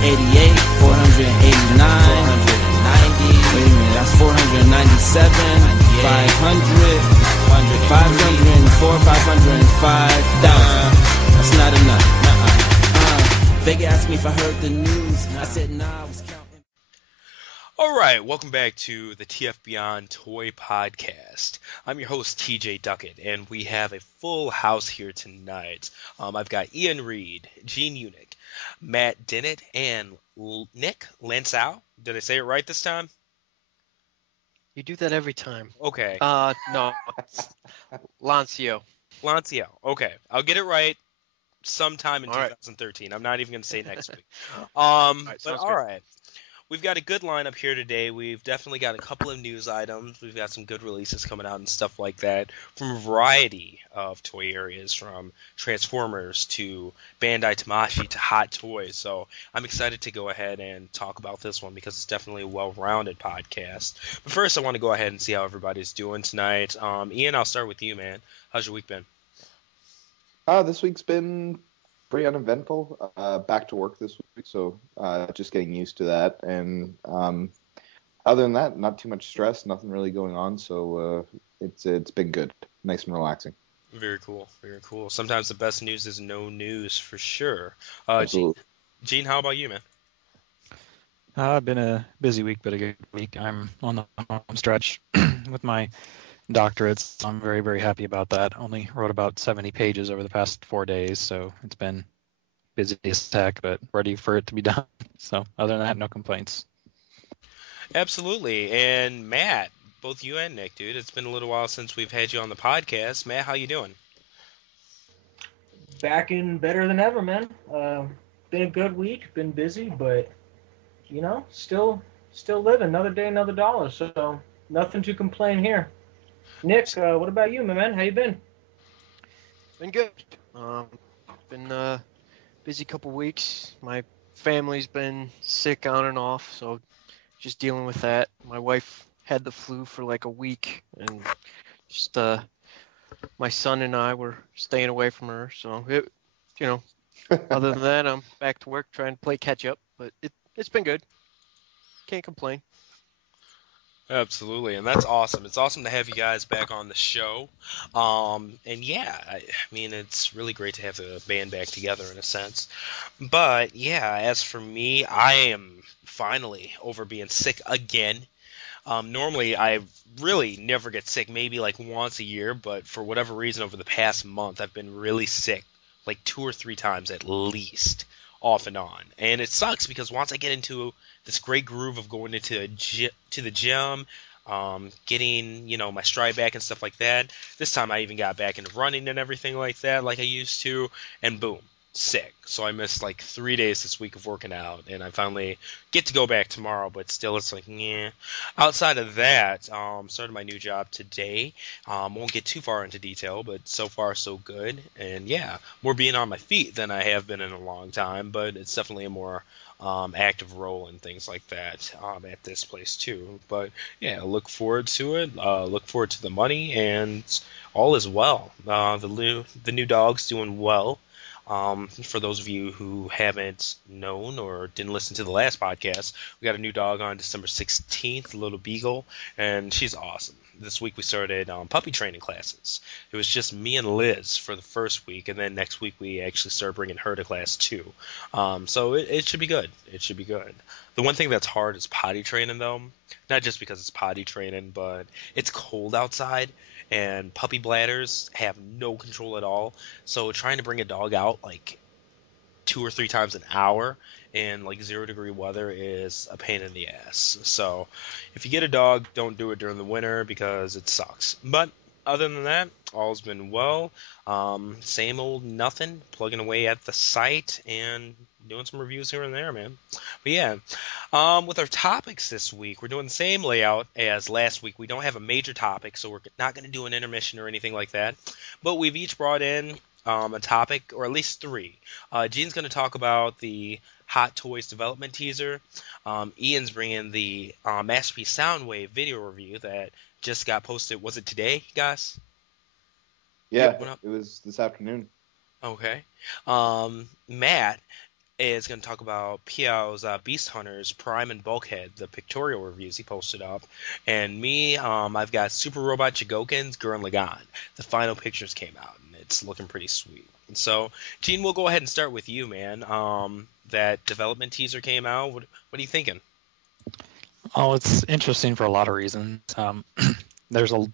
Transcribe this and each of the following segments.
488, 489, 490. Wait a minute, that's 497, 500, 504, 505. That's not enough. They asked me if I heard the news. I said nah, I was counting. All right, welcome back to the TF Beyond Toy Podcast. I'm your host, TJ Duckett, and we have a full house here tonight. I've got Reid, Unick, Matt Dennett, and Nick Lanciaux. Did I say it right this time? You do that every time. Okay. No. Lanciaux. Lanciaux. Okay. I'll get it right sometime in All right. 2013. I'm not even going to say next week. All All right. We've got a good lineup here today. We've definitely got a couple of news items. We've got some good releases coming out and stuff like that from a variety of toy areas, from Transformers to Bandai Tamashii to Hot Toys. So I'm excited to go ahead and talk about this one because it's definitely a well-rounded podcast. But first, I want to go ahead and see how everybody's doing tonight. Ian, I'll start with you, man. How's your week been? This week's been pretty uneventful. Back to work this week, so just getting used to that. And other than that, not too much stress, nothing really going on. So it's been good, nice and relaxing. Very cool, very cool. Sometimes the best news is no news, for sure. Gene, how about you, man? It's been a busy week, but a good week. I'm on the home stretch with my doctorates. I'm very, very happy about that. Only wrote about 70 pages over the past 4 days, so it's been busy as heck, but ready for it to be done. So other than that, no complaints. Absolutely. And Matt, both you and Nick, dude, it's been a little while since we've had you on the podcast. Matt, how you doing? Back in better than ever, man. Been a good week, been busy, but still living. Another day, another dollar. So nothing to complain here. Nick, what about you, my man? How you been? Been good. Been a busy couple weeks. My family's been sick on and off, so just dealing with that. My wife had the flu for like a week, and just my son and I were staying away from her. So other than that, I'm back to work trying to play catch up. But it's been good. Can't complain. Absolutely, and that's awesome. It's awesome to have you guys back on the show. And yeah, I mean, it's really great to have the band back together in a sense. But yeah, as for me, I am finally over being sick again. Normally, I really never get sick, maybe like once a year, but for whatever reason, over the past month, I've been really sick, like 2 or 3 times at least, off and on. And it sucks because once I get into this great groove of going into the gym, getting my stride back and stuff like that. This time I even got back into running and everything like that, like I used to, and boom, sick. So I missed like 3 days this week of working out, and I finally get to go back tomorrow, but still it's like, yeah. Outside of that, started my new job today. Won't get too far into detail, but so far so good. And yeah, more being on my feet than I have been in a long time, but it's definitely a more active role and things like that at this place too. But yeah, look forward to it. Look forward to the money, and all is well. The new dog's doing well. For those of you who haven't known or didn't listen to the last podcast, we got a new dog on December 16th, a little beagle, and she's awesome. This week we started puppy training classes. It was just me and Liz for the first week, and then next week we actually started bringing her to class too. So it should be good. It should be good. The one thing that's hard is potty training, though. Not just because it's potty training, but it's cold outside, and puppy bladders have no control at all. So trying to bring a dog out like 2 or 3 times an hour in like 0-degree weather is a pain in the ass. So if you get a dog, don't do it during the winter because it sucks. But other than that, all's been well. Same old nothing, plugging away at the site and doing some reviews here and there, man. But yeah, with our topics this week, we're doing the same layout as last week. We don't have a major topic, so we're not going to do an intermission or anything like that. But we've each brought in a topic, or at least 3. Gene's going to talk about the Hot Toys development teaser. Ian's bringing the Masterpiece Soundwave video review that just got posted. Was it today, guys? Yeah, it was this afternoon. Okay. Matt is going to talk about Piao's Beast Hunters Prime and Bulkhead, the pictorial reviews he posted up. And me, I've got Super Robot Chogokin's Gurren Lagann. The final pictures came out, and it's looking pretty sweet. And so, Gene, we'll go ahead and start with you, man. That development teaser came out. What are you thinking? Oh, it's interesting for a lot of reasons. There's a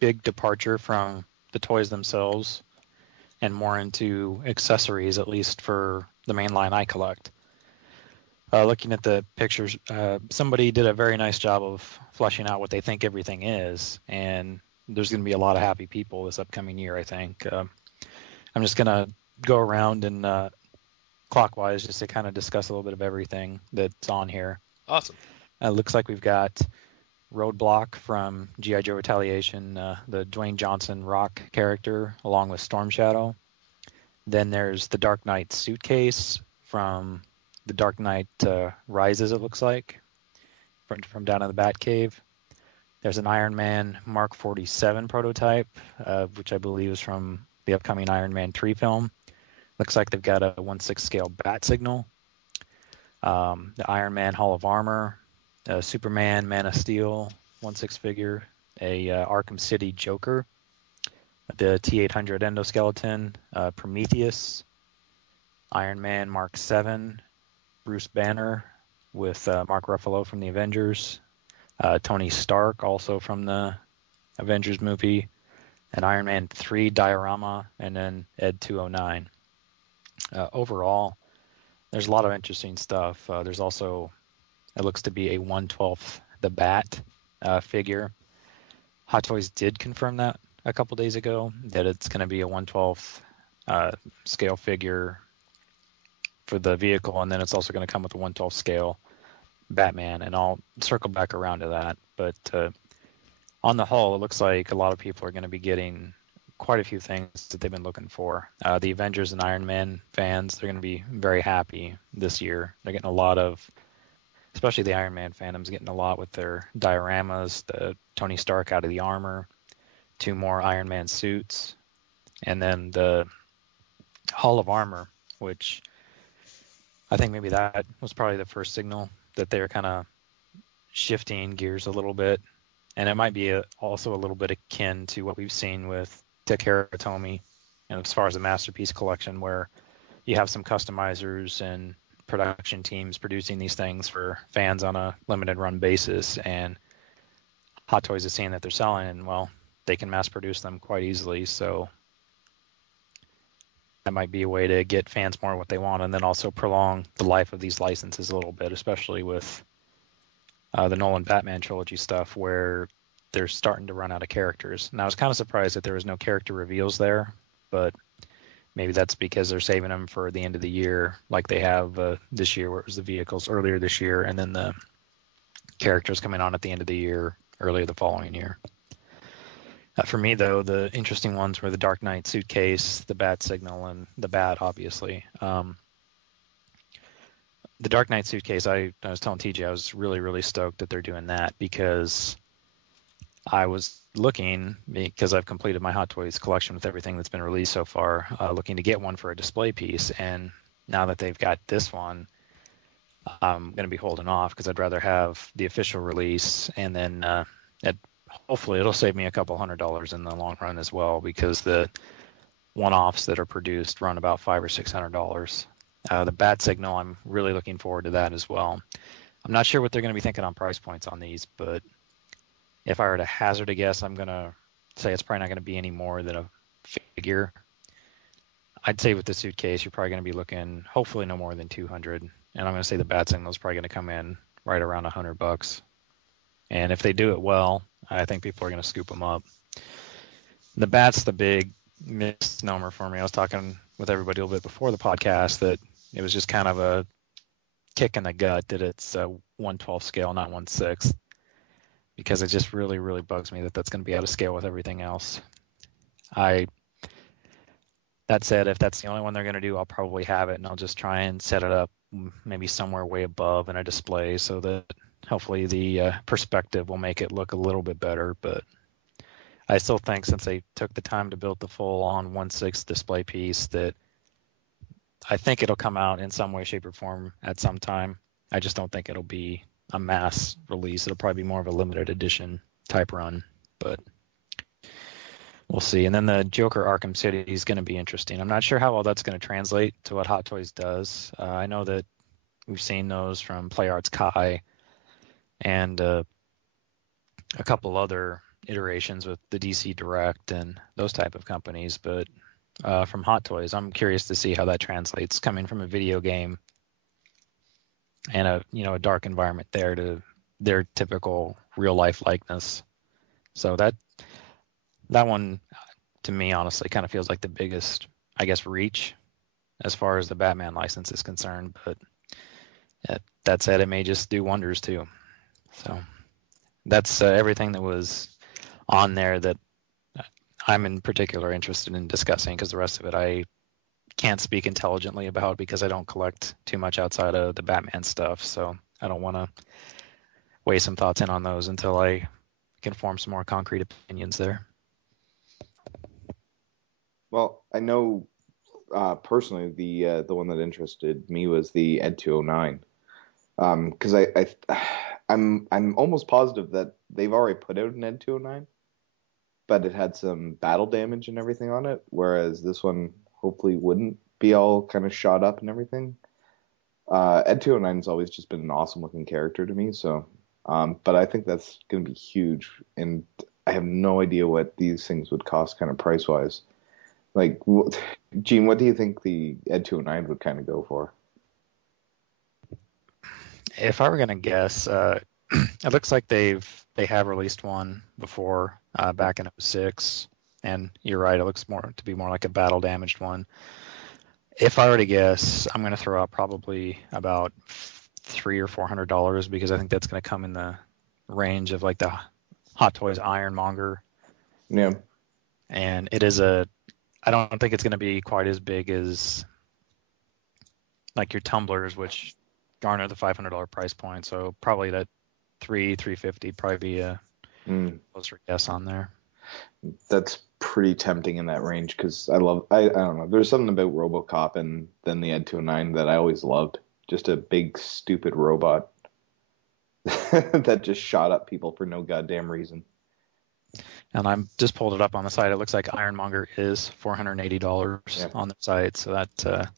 big departure from the toys themselves and more into accessories, at least for the main line I collect. Looking at the pictures, somebody did a very nice job of fleshing out what they think everything is, and there's going to be a lot of happy people this upcoming year, I think. I'm just going to go around and clockwise just to kind of discuss a little bit of everything that's on here. Awesome. It looks like we've got Roadblock from G.I. Joe Retaliation, the Dwayne Johnson rock character, along with Storm Shadow. Then there's the Dark Knight suitcase from the Dark Knight Rises, it looks like, from down in the Batcave. There's an Iron Man Mark 47 prototype, which I believe is from the upcoming Iron Man 3 film. Looks like they've got a 1/6 scale bat signal. The Iron Man Hall of Armor, Superman Man of Steel 1/6 figure, a Arkham City Joker, the T-800 endoskeleton, Prometheus, Iron Man Mark 7, Bruce Banner with Mark Ruffalo from the Avengers, Tony Stark also from the Avengers movie, an Iron Man 3 diorama, and then Ed 209. Overall, there's a lot of interesting stuff. There's also, it looks to be a 1/12 the Bat figure. Hot Toys did confirm that a couple days ago, that it's going to be a 1/12 scale figure for the vehicle, and then it's also going to come with a 1/12 scale Batman, and I'll circle back around to that. But on the whole, it looks like a lot of people are going to be getting quite a few things that they've been looking for. The Avengers and Iron Man fans, they're going to be very happy this year. They're getting a lot of, especially the Iron Man fandom's getting a lot with their dioramas, the Tony Stark out of the armor, 2 more Iron Man suits, and then the Hall of Armor, which I think maybe that was probably the first signal that they're kind of shifting gears a little bit. And it might be also a little bit akin to what we've seen with Takara Tomy, as far as the Masterpiece collection, where you have some customizers and production teams producing these things for fans on a limited run basis, and Hot Toys is seeing that they're selling, and well, they can mass produce them quite easily. So that might be a way to get fans more what they want, and then also prolong the life of these licenses a little bit, especially with the Nolan Batman trilogy stuff, where they're starting to run out of characters. And I was kind of surprised that there was no character reveals there, but maybe that's because they're saving them for the end of the year, like they have this year, where it was the vehicles earlier this year, and then the characters coming on at the end of the year, earlier the following year. For me, though, the interesting ones were the Dark Knight suitcase, the Bat Signal, and the Bat, obviously. The Dark Knight suitcase, I was telling TJ, I was really, really stoked that they're doing that, because I was looking, because I've completed my Hot Toys collection with everything that's been released so far, looking to get one for a display piece. And now that they've got this one, I'm going to be holding off, because I'd rather have the official release, and then hopefully it'll save me a couple $100 in the long run as well, because the one-offs that are produced run about $500 or $600. The Bat Signal, I'm really looking forward to that as well. I'm not sure what they're going to be thinking on price points on these, but if I were to hazard a guess, I'm going to say it's probably not going to be any more than a figure. I'd say with the suitcase, you're probably going to be looking hopefully no more than 200, and I'm going to say the Bat Signal is probably going to come in right around $100. And if they do it well, I think people are going to scoop them up. The Bat's the big misnomer for me. I was talking with everybody a little bit before the podcast that it was just kind of a kick in the gut that it's a 1/12 scale, not 1/6, because it just really, really bugs me that that's going to be out of scale with everything else. That said, if that's the only one they're going to do, I'll probably have it, and I'll just try and set it up maybe somewhere way above in a display, so that hopefully the perspective will make it look a little bit better. But I still think, since they took the time to build the full-on 1/6 display piece, that I think it'll come out in some way, shape, or form at some time. I just don't think it'll be a mass release. It'll probably be more of a limited edition type run, but we'll see. And then the Joker Arkham City is going to be interesting. I'm not sure how well that's going to translate to what Hot Toys does. I know that we've seen those from Play Arts Kai and a couple other iterations with the DC Direct and those type of companies, but from Hot Toys, I'm curious to see how that translates, coming from a video game and a dark environment there to their typical real life likeness. So that one, to me, honestly, kind of feels like the biggest, I guess, reach as far as the Batman license is concerned. But that said, it may just do wonders too. So that's everything that was on there that I'm in particular interested in discussing, because the rest of it I can't speak intelligently about because I don't collect too much outside of the Batman stuff. So I don't want to weigh some thoughts in on those until I can form some more concrete opinions there. Well, I know personally the one that interested me was the Ed 209, because I'm almost positive that they've already put out an Ed 209, but it had some battle damage and everything on it, whereas this one hopefully wouldn't be all kind of shot up and everything. Ed 209 has always just been an awesome looking character to me, so but I think that's going to be huge, and I have no idea what these things would cost kind of price wise. Like, Gene, what do you think the Ed 209 would kind of go for? If I were going to guess, it looks like they have released one before back in 06, and you're right, it looks to be more like a battle damaged one. If I were to guess, I'm going to throw out probably about $300 or $400, because I think that's going to come in the range of like the Hot Toys Ironmonger. Yeah. And I don't think it's going to be quite as big as like your tumblers, which garner the $500 price point. So probably that $350 probably be a closer guess on there. That's pretty tempting in that range, because I don't know. There's something about RoboCop and then the Ed 209 that I always loved. Just a big stupid robot that just shot up people for no goddamn reason. And I'm just pulled it up on the site. It looks like Ironmonger is $480 on the site, so that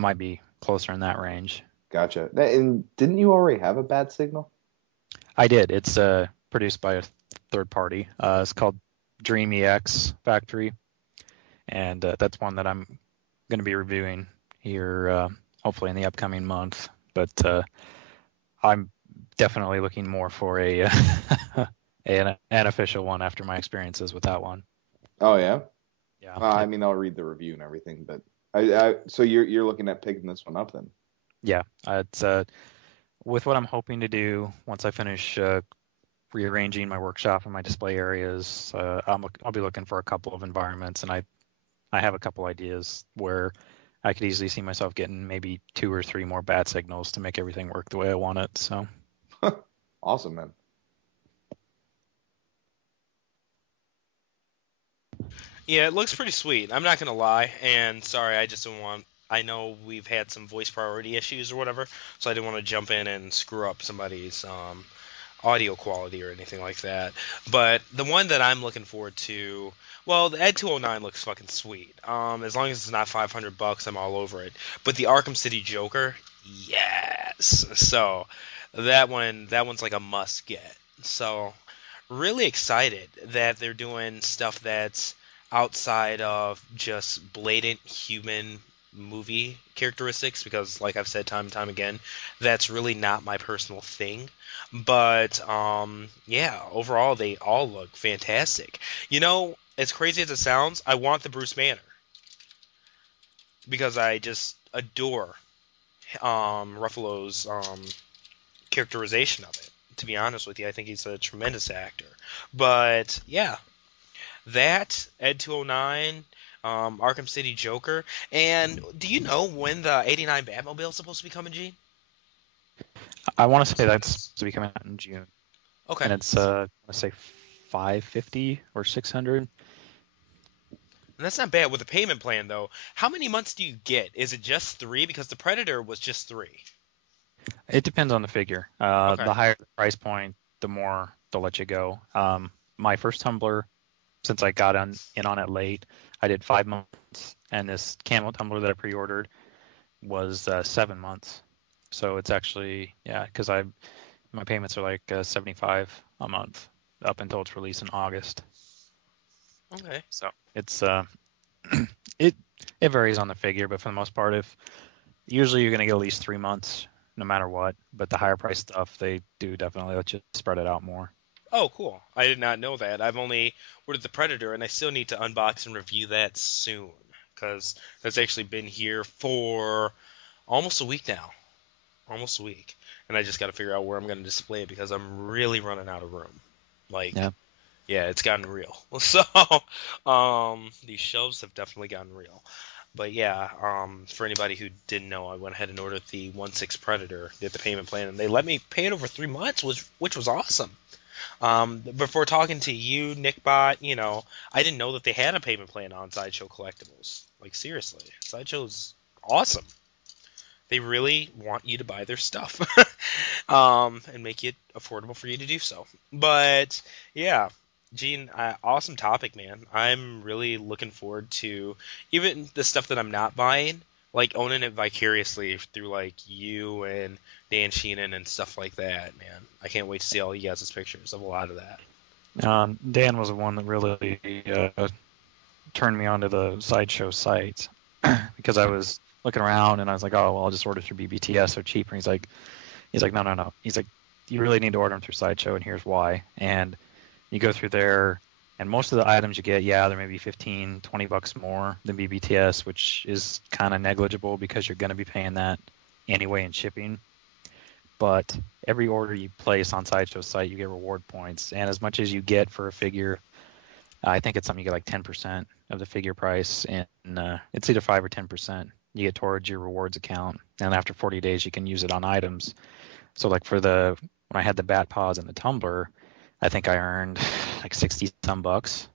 might be closer in that range. Gotcha. And didn't you already have a Bat Signal? I did. It's produced by a third party. It's called Dream EX Factory, and that's one that I'm going to be reviewing here, hopefully in the upcoming month. But I'm definitely looking more for an official one after my experiences with that one. Oh yeah. Yeah. I mean, I'll read the review and everything, but so you're looking at picking this one up then? Yeah, it's with what I'm hoping to do once I finish rearranging my workshop and my display areas. I'll be looking for a couple of environments, and I have a couple ideas where I could easily see myself getting maybe 2 or 3 more bat signals to make everything work the way I want it. So awesome, man. Yeah, it looks pretty sweet. I'm not gonna lie, and sorry, I just don't want. I know we've had some voice priority issues or whatever, so I didn't want to jump in and screw up somebody's audio quality or anything like that. But the one that I'm looking forward to, well, the Ed 209 looks fucking sweet. As long as it's not $500, I'm all over it. But the Arkham City Joker, yes. So that one's like a must get. So really excited that they're doing stuff that's outside of just blatant human movie characteristics, because like I've said time and time again, that's really not my personal thing. But yeah, overall they all look fantastic. You know, as crazy as it sounds, I want the Bruce Banner because I just adore Ruffalo's characterization of it. To be honest with you, I think he's a tremendous actor. But yeah, that Ed 209, Arkham City Joker, and do you know when the '89 Batmobile is supposed to be coming, Gene? I want to say that's to be coming out in June. Okay. And it's I want to say $550 or $600. And that's not bad with a payment plan, though. How many months do you get? Is it just 3? Because the Predator was just 3. It depends on the figure. Okay. The higher the price point, the more they'll let you go. My first tumbler, since I got in on it late, I did 5 months, and this camo tumbler that I pre-ordered was 7 months. So it's actually, yeah, because my payments are like $75 a month up until its release in August. Okay. So it's it varies on the figure, but for the most part, if usually you're gonna get at least 3 months no matter what. But the higher price stuff, they do definitely let you spread it out more. Oh, cool. I did not know that. I've only ordered the Predator, and I still need to unbox and review that soon, because that's actually been here for almost a week now. Almost a week. And I just got to figure out where I'm going to display it, because I'm really running out of room. Like, yeah, it's gotten real. So, these shelves have definitely gotten real. But yeah, for anybody who didn't know, I went ahead and ordered the 1/6 Predator, did the payment plan, and they let me pay it over 3 months, which was awesome. Before talking to you, Nickbot, I didn't know that they had a payment plan on SideShow Collectibles. Like, seriously, SideShow's awesome. They really want you to buy their stuff and make it affordable for you to do so. But, yeah, Gene, awesome topic, man. I'm really looking forward to even the stuff that I'm not buying, like owning it vicariously through like you and Dan Sheenan and stuff like that, man. I can't wait to see all you guys' pictures of a lot of that. Dan was the one that really turned me onto the SideShow site because I was looking around and I was like, oh, well, I'll just order through BBTS, they're cheaper. And he's like, no. He's like, you really need to order them through SideShow, and here's why. And you go through there, and most of the items you get, there may be $15, $20 more than BBTS, which is kind of negligible because you're going to be paying that anyway in shipping. But every order you place on SideShow's site, you get reward points. And as much as you get for a figure, I think it's something you get like 10% of the figure price, and it's either 5 or 10% you get towards your rewards account. And after 40 days, you can use it on items. So like when I had the bat pods and the tumbler, I think I earned like 60 some bucks.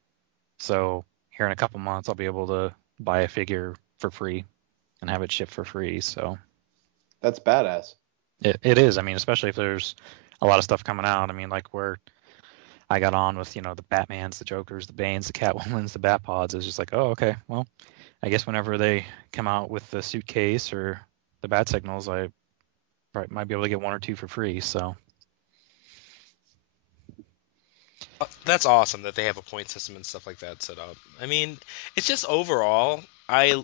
So here in a couple months, I'll be able to buy a figure for free and have it shipped for free. So that's badass. It is. I mean, especially if there's a lot of stuff coming out. I mean, like where I got on with, the Batmans, the Jokers, the Banes, the Catwomans, the Batpods. It's just like, oh, okay, well, I guess whenever they come out with the suitcase or the Bat Signals, I might be able to get 1 or 2 for free. So that's awesome that they have a point system and stuff like that set up. I mean, it's just overall, I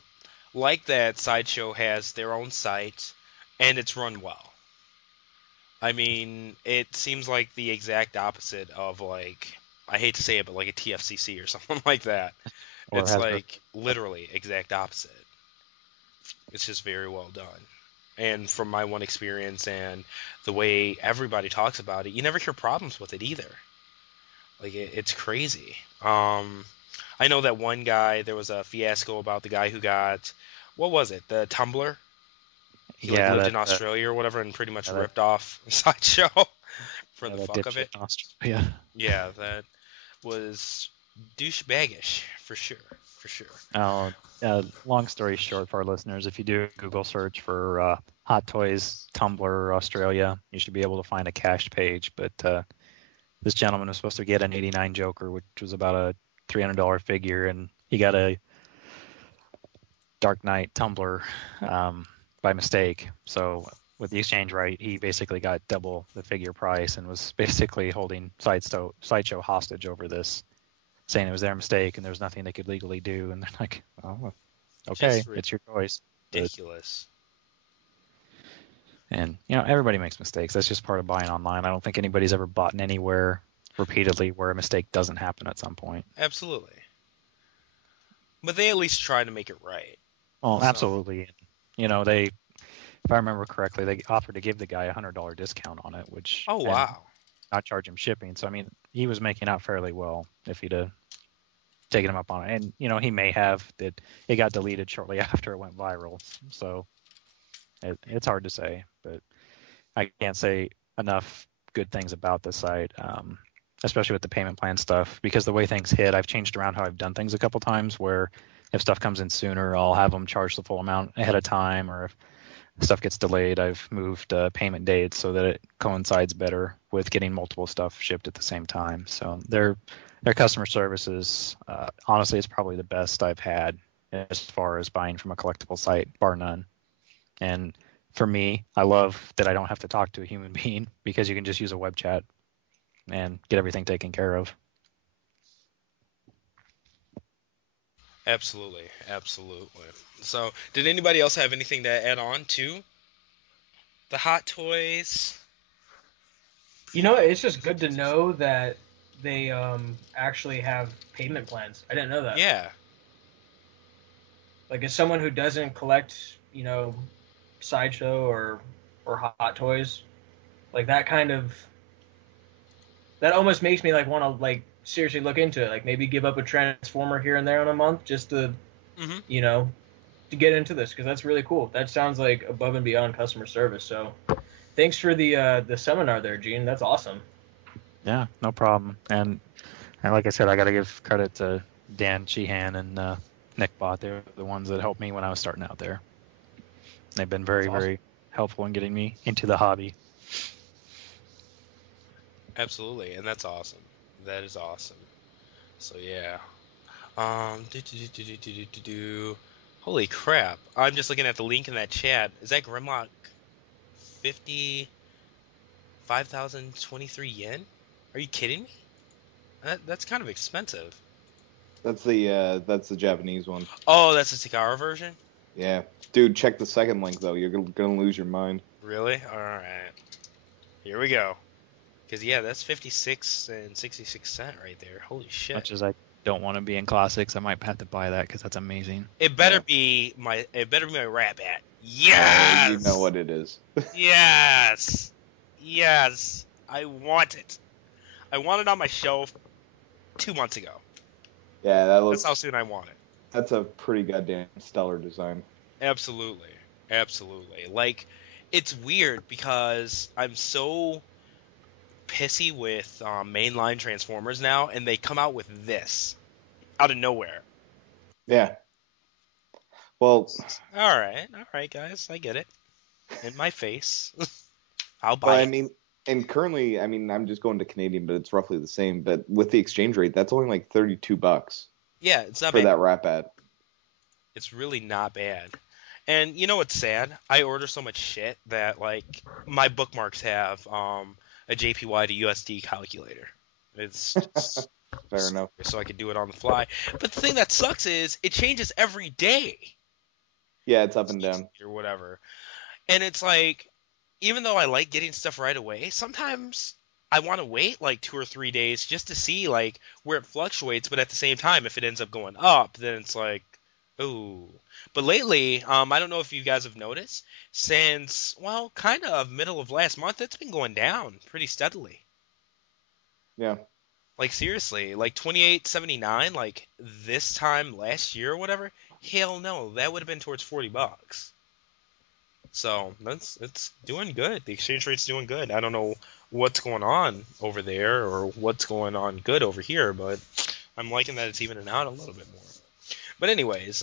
like that SideShow has their own site and it's run well. I mean, it seems like the exact opposite of, like, I hate to say it, but like a TFCC or something like that. It's like literally exact opposite. It's just very well done. And from my one experience and the way everybody talks about it, you never hear problems with it either. Like, it's crazy. I know that one guy, there was a fiasco about the guy who got, what was it, the tumbler? He lived in Australia or whatever and pretty much ripped off SideShow for the fuck of it. Yeah, that was douchebaggish for sure. Long story short for our listeners, if you do a Google search for Hot Toys Tumbler Australia, you should be able to find a cached page. But this gentleman was supposed to get an 89 Joker, which was about a $300 figure, and he got a Dark Knight Tumbler by mistake. So with the exchange rate, he basically got double the figure price and was basically holding SideShow hostage over this, saying it was their mistake and there was nothing they could legally do. And they're like, oh, okay, it's your choice. Ridiculous. And, everybody makes mistakes. That's just part of buying online. I don't think anybody's ever bought anywhere repeatedly where a mistake doesn't happen at some point. Absolutely. But they at least try to make it right. Oh, so. Absolutely. They, if I remember correctly, they offered to give the guy a $100 discount on it, which wow, not charge him shipping. So I mean, he was making out fairly well if he'd have taken him up on it. And he may have that. It got deleted shortly after it went viral, so it's hard to say. But I can't say enough good things about the site. especially with the payment plan stuff, because the way things hit, I've changed around how I've done things a couple times where if stuff comes in sooner, I'll have them charge the full amount ahead of time, or if stuff gets delayed, I've moved payment dates so that it coincides better with getting multiple stuff shipped at the same time. So their customer service is, honestly, it's probably the best I've had as far as buying from a collectible site, bar none. And for me, I love that I don't have to talk to a human being because you can just use a web chat and get everything taken care of. Absolutely. So, did anybody else have anything to add on to the Hot Toys? It's just good to know that they actually have payment plans. I didn't know that. Yeah. Like, as someone who doesn't collect, SideShow or Hot Toys, like that almost makes me like want to like seriously look into it. Like maybe give up a Transformer here and there in a month just to, to get into this, because that's really cool. That sounds like above and beyond customer service. So, thanks for the seminar there, Gene. That's awesome. Yeah, no problem. And like I said, I got to give credit to Dan Sheehan and Nick Bott. They're the ones that helped me when I was starting out there. They've been very, very helpful in getting me into the hobby. Absolutely, and that's awesome. That is awesome. So yeah. Holy crap! I'm just looking at the link in that chat. Is that Grimlock 55,023 yen? Are you kidding me? That's kind of expensive. That's the Japanese one. Oh, that's the Takara version? Yeah. Dude, check the second link, though. You're gonna lose your mind. Really? Alright. Here we go. Because, yeah, that's 56 and 66 cents right there. Holy shit. Much as I don't want to be in classics, I might have to buy that because that's amazing. It better be my Rat Bat. Yes! You know what it is. Yes! Yes! I want it. I want it on my shelf 2 months ago. Yeah, that's how soon I want it. That's a pretty goddamn stellar design. Absolutely. Like, it's weird because I'm so pissy with mainline Transformers now, and they come out with this out of nowhere. Yeah. Well. All right, guys, I get it. In my face. I'll buy it. And currently, I'm just going to Canadian, but it's roughly the same. But with the exchange rate, that's only like $32. Yeah, it's not for bad. That Rat Bat. It's really not bad. And you know what's sad? I order so much shit that like my bookmarks have a JPY to USD calculator. It's just fair enough. So I could do it on the fly. But the thing that sucks is it changes every day. Yeah, it's up and down or whatever. And it's like, even though I like getting stuff right away, sometimes I want to wait like 2 or 3 days just to see like where it fluctuates. But at the same time, if it ends up going up, then it's like, ooh. But lately, I don't know if you guys have noticed, since, well, kind of middle of last month, it's been going down pretty steadily. Yeah. Like, seriously, like 28.79, like this time last year or whatever, hell no, that would have been towards $40. So, it's doing good. The exchange rate's doing good. I don't know what's going on over there or what's going on good over here, but I'm liking that it's evening out a little bit more. But anyways,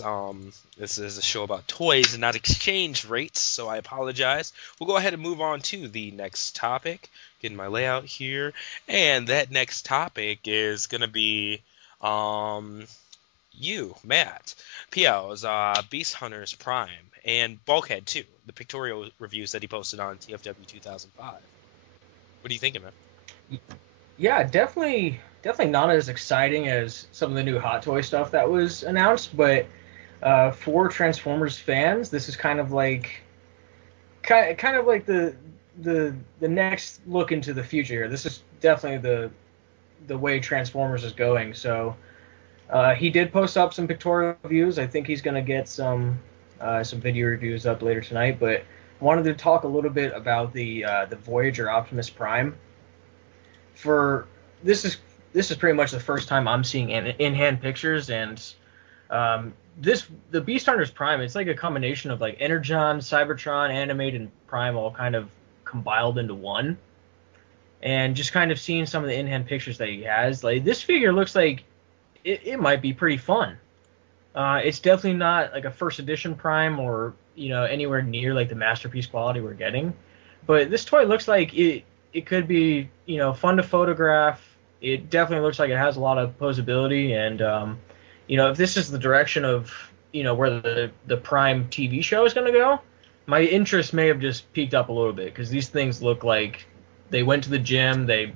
this is a show about toys and not exchange rates, so I apologize. We'll go ahead and move on to the next topic. Getting my layout here. And that next topic is going to be you, Matt. P.O.'s Beast Hunters Prime and Bulkhead, too. The Pictorial reviews that he posted on TFW 2005. What are you thinking, man? Yeah, definitely not as exciting as some of the new Hot Toy stuff that was announced, but for Transformers fans, this is kind of like the next look into the future here. This is definitely the way Transformers is going. So he did post up some pictorial reviews. I think he's going to get some video reviews up later tonight, but wanted to talk a little bit about the Voyager Optimus Prime. This is pretty much the first time I'm seeing in-hand pictures, and the Beast Hunters Prime, it's like a combination of like Energon, Cybertron, Animate, and Prime all kind of compiled into one. and just kind of seeing some of the in-hand pictures that he has, like this figure looks like it might be pretty fun. It's definitely not like a first edition Prime or anywhere near like the masterpiece quality we're getting, but this toy looks like it could be fun to photograph. It definitely looks like it has a lot of posability, and if this is the direction of where the Prime TV show is going to go, my interest may have just peaked up a little bit, because these things look like they went to the gym, they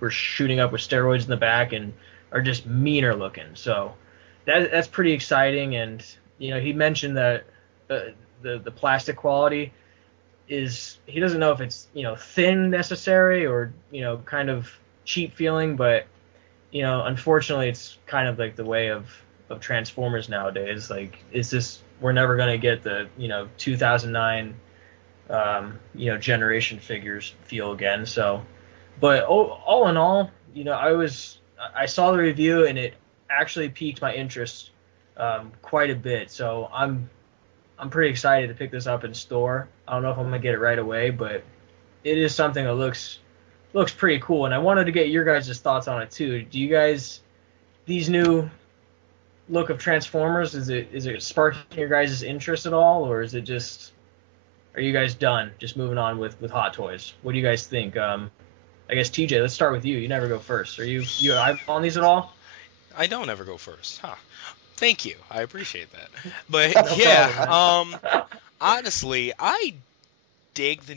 were shooting up with steroids in the back, and are just meaner looking. So that's pretty exciting. And he mentioned that the plastic quality is, he doesn't know if it's thin necessary or kind of cheap feeling, but unfortunately it's kind of like the way of Transformers nowadays. Like, it's just, we're never going to get the 2009 generation figures feel again. So, but all in all, I saw the review and it actually piqued my interest quite a bit. So I'm pretty excited to pick this up in store. I don't know if I'm gonna get it right away, but it is something that looks pretty cool. And I wanted to get your guys' thoughts on it too. Do you guys, these new look of Transformers, is it sparking your guys' interest at all, or is it just, are you guys done just moving on with Hot Toys? What do you guys think? I guess TJ, let's start with you. You never go first. Are you on these at all? I don't ever go first. Huh. Thank you. I appreciate that. But No yeah, problem. honestly, I dig the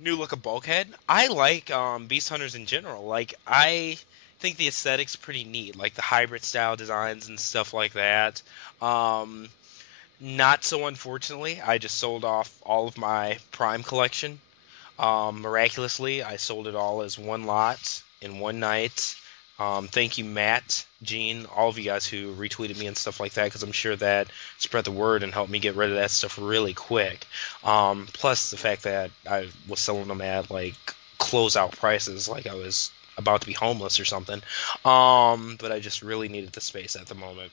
new look of Bulkhead. I like Beast Hunters in general. Like, I think the aesthetic's pretty neat, like the hybrid style designs and stuff like that. Not so unfortunately, I just sold off all of my Prime collection. Miraculously, I sold it all as one lot in one night. Thank you, Matt, Gene, all of you guys who retweeted me and stuff like that, because I'm sure that spread the word and helped me get rid of that stuff really quick. Plus the fact that I was selling them at like closeout prices, like I was about to be homeless or something. But I just really needed the space at the moment.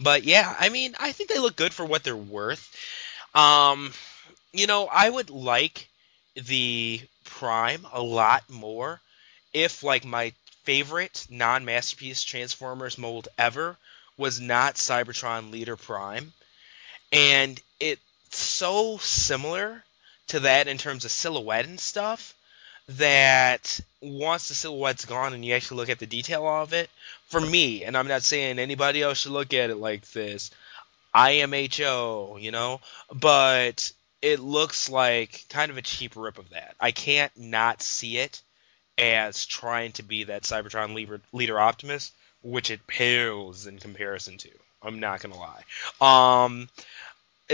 But yeah, I mean, I think they look good for what they're worth. I would like the Prime a lot more if, like, my favorite non-masterpiece Transformers mold ever was not Cybertron Leader Prime. And it's so similar to that in terms of silhouette and stuff that once the silhouette's gone and you actually look at the detail of it, for me, and I'm not saying anybody else should look at it like this, IMHO, but it looks like kind of a cheap rip of that. I can't not see it as trying to be that Cybertron Leader Optimus, which it pales in comparison to. I'm not going to lie.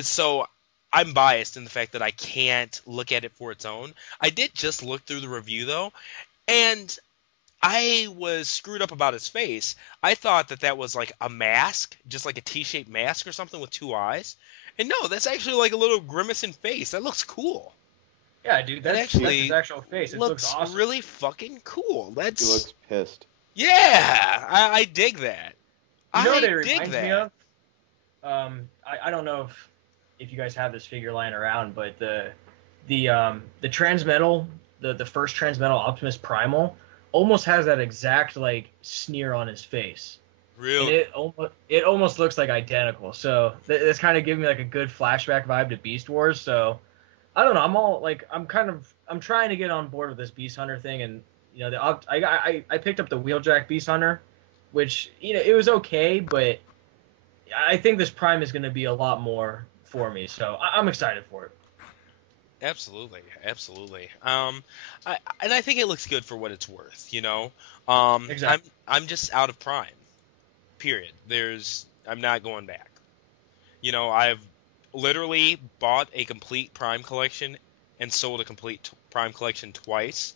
So I'm biased in the fact that I can't look at it for its own. I did just look through the review, though, and I was screwed up about his face. I thought that was like a mask, just like a T-shaped mask or something with two eyes. And no, that's actually like a little grimacing face. That looks cool. Yeah, dude, that's his actual face. It looks awesome. Really fucking cool. He looks pissed. Yeah, I dig that. You know what it reminds me of? I don't know if you guys have this figure lying around, but the Transmetal, the first Transmetal Optimus Primal, almost has that exact like sneer on his face. Really? And it almost looks like identical. So that's kind of giving me like a good flashback vibe to Beast Wars. So I don't know. I'm trying to get on board with this Beast Hunter thing, and I picked up the Wheeljack Beast Hunter, which it was okay, but I think this Prime is going to be a lot more for me. So I'm excited for it. Absolutely. I think it looks good for what it's worth. Exactly. I'm just out of Prime. Period. I'm not going back. I've literally bought a complete Prime collection and sold a complete Prime collection twice.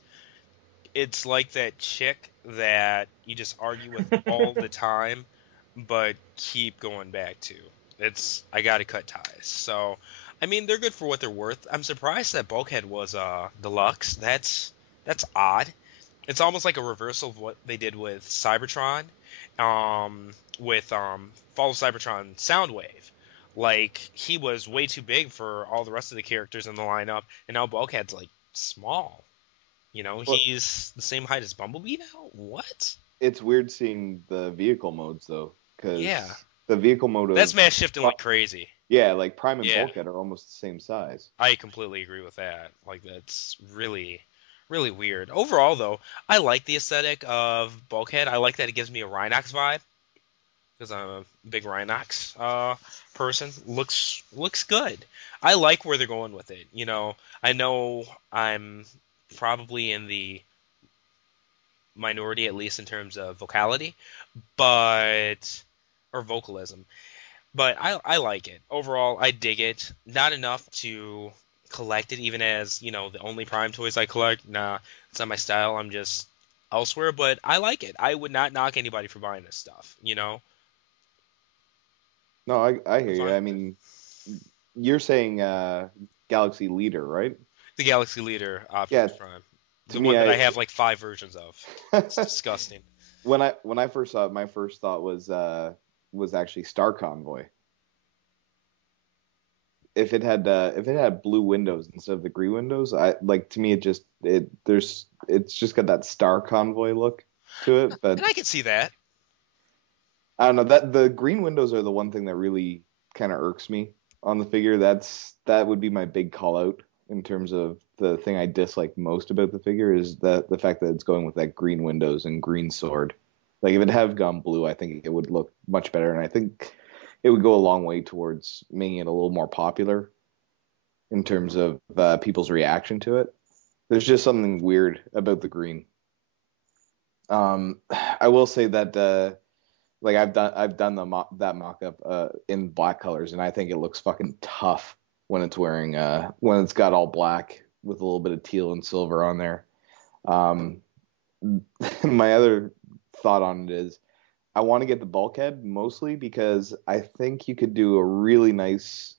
It's like that chick that you just argue with all the time, but keep going back to. I gotta cut ties. So, I mean, they're good for what they're worth. I'm surprised that Bulkhead was deluxe. That's odd. It's almost like a reversal of what they did with Cybertron, with Fall of Cybertron Soundwave. Like, he was way too big for all the rest of the characters in the lineup, and now Bulkhead's like small. You know, Well, he's the same height as Bumblebee now? What? it's weird seeing the vehicle modes though, because Yeah. the vehicle mode That's of mass shifting like crazy. yeah, like Prime and Yeah. Bulkhead are almost the same size. I completely agree with that. Like, that's really, really weird. Overall, though, I like the aesthetic of Bulkhead. I like that it gives me a Rhinox vibe, because I'm a big Rhinox person. Looks good. I like where they're going with it. You know, I know I'm probably in the minority, at least in terms of vocality, or vocalism. But I like it. Overall, I dig it. Not enough to collect it, even as, you know, the only Prime toys I collect. Nah, it's not my style. I'm just elsewhere, but I like it. I would not knock anybody for buying this stuff, you know? No, I hear I'm you. fine. I mean, you're saying Galaxy Leader, right? The Galaxy Leader Yeah, Optimus Prime. to The me, one that I have like 5 versions of. It's disgusting. when I first saw it, my first thought was actually Star Convoy. If it had blue windows instead of the green windows, to me it's just got that Star Convoy look to it. But And I can see that. I don't know, that the green windows are the one thing that really kind of irks me on the figure. That would be my big call out in terms of the thing I dislike most about the figure is the fact that it's going with that green windows and green sword. Like if it had gone blue, I think it would look much better, and I think it would go a long way towards making it a little more popular in terms of people's reaction to it. There's just something weird about the green. I will say that like I've done that mock-up in black colors, and I think it looks fucking tough when it's wearing when it's got all black with a little bit of teal and silver on there. My other thought on it is I want to get the Bulkhead mostly because I think you could do a really nice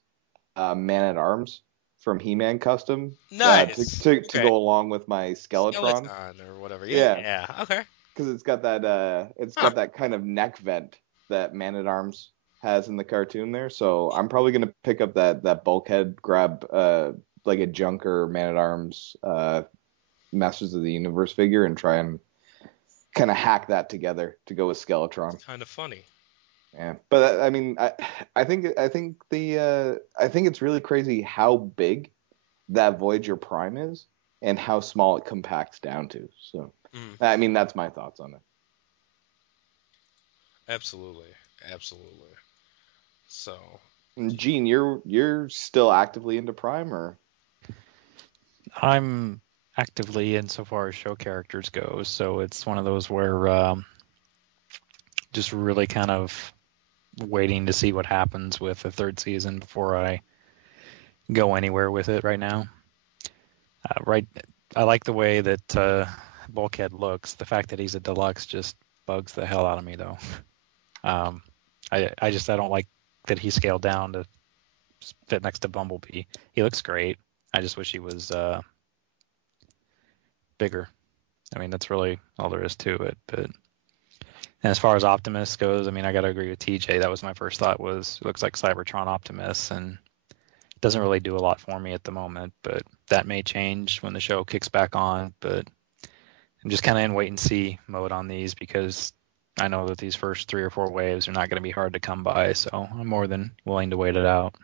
Man-at-Arms from He-Man Custom Nice. to Okay. go along with my Skeletron. Skeleton or whatever. Yeah. Yeah. Okay. Because it's got that kind of neck vent that Man-at-Arms has in the cartoon there. So I'm probably gonna pick up that Bulkhead, grab like a Junker Man-at-Arms Masters of the Universe figure, and try and kind of hack that together to go with Skeletron. Kind of funny. Yeah, but I mean, I think it's really crazy how big that Voyager Prime is and how small it compacts down to. So, I mean, that's my thoughts on it. Absolutely. So, Gene, you're still actively into Prime, or? I'm actively insofar as show characters go, so it's one of those where just really kind of waiting to see what happens with the third season before I go anywhere with it right now. I like the way that Bulkhead looks. The fact that he's a deluxe just bugs the hell out of me, though. I don't like that he scaled down to fit next to Bumblebee. He looks great. I just wish he was bigger. I mean, that's really all there is to it. But as far as Optimus goes, I mean, I got to agree with TJ. That was my first thought, was it looks like Cybertron Optimus, and it doesn't really do a lot for me at the moment, but that may change when the show kicks back on. But I'm just kind of in wait and see mode on these because I know that these first 3 or 4 waves are not going to be hard to come by, so I'm more than willing to wait it out.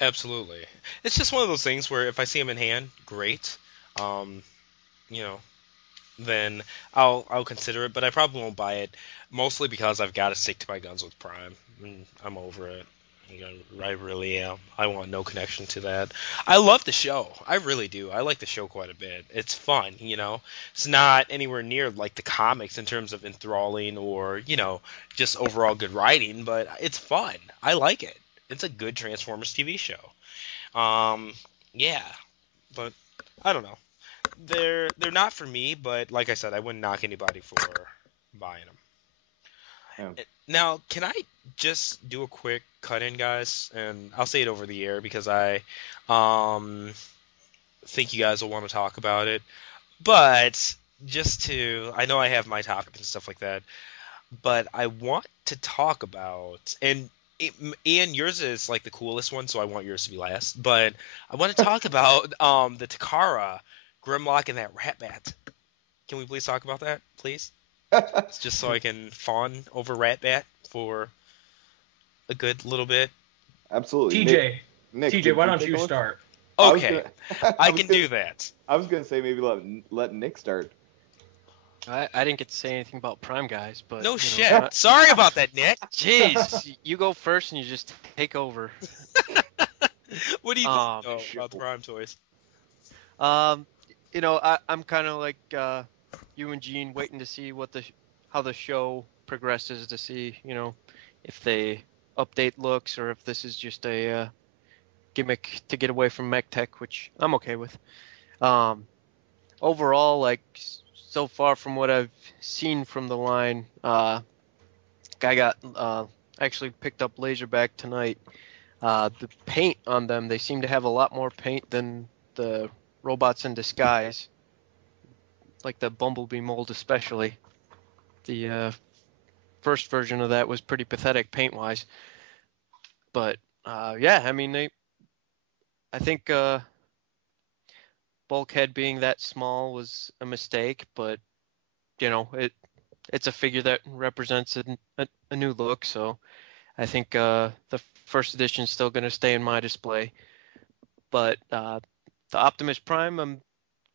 absolutely. It's just one of those things where if I see him in hand, great. You know, then I'll consider it, but I probably won't buy it, mostly because I've got to stick to my guns with Prime, and I'm over it. You know, I really am. I want no connection to that. I love the show. I really do. I like the show quite a bit. It's fun, you know. It's not anywhere near like the comics in terms of enthralling or, you know, just overall good writing, but it's fun. I like it. It's a good Transformers TV show. Yeah, but I don't know. They're not for me, but like I said, I wouldn't knock anybody for buying them. Yeah. Now, can I just do a quick cut-in, guys? And I'll say it over the air because I think you guys will want to talk about it. But I know I have my topic and stuff like that, but I want to talk about, and Ian, yours is like the coolest one, so I want yours to be last. But I want to talk about the Takara Grimlock and that Rat Bat. Can we please talk about that, please? It's just so I can fawn over Rat Bat for a good little bit. Absolutely. TJ, did why don't take you a look? start? Okay, I can do that. I was gonna say maybe let Nick start. I didn't get to say anything about Prime Guys, but No you know, shit. Sorry about that, Nick. Jeez, you go first and you just take over. What do you think about the Prime toys? You know, I'm kind of like you and Gene, waiting to see how the show progresses, to see, you know, if they update looks or if this is just a gimmick to get away from mech tech, which I'm okay with. Overall, like, so far from what I've seen from the line, I got actually picked up Laserback tonight. The paint on them, they seem to have a lot more paint than the robots in disguise, like the Bumblebee mold especially. The first version of that was pretty pathetic paint-wise. But yeah, I mean, I think Bulkhead being that small was a mistake, but you know, it's a figure that represents a new look, so I think the first edition is still going to stay in my display. But the Optimus Prime, I'm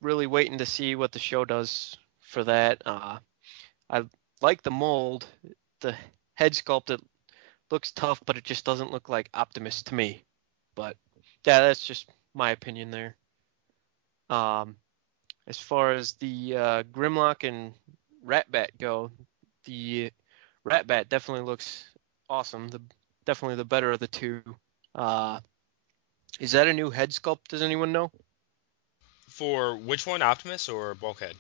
really waiting to see what the show does for that. I like the mold, the head sculpt. It looks tough, but it just doesn't look like Optimus to me. But yeah, that's just my opinion there. As far as the Grimlock and Ratbat go, the Ratbat definitely looks awesome. Definitely the better of the two. Is that a new head sculpt? Does anyone know? For which one, Optimus or Bulkhead?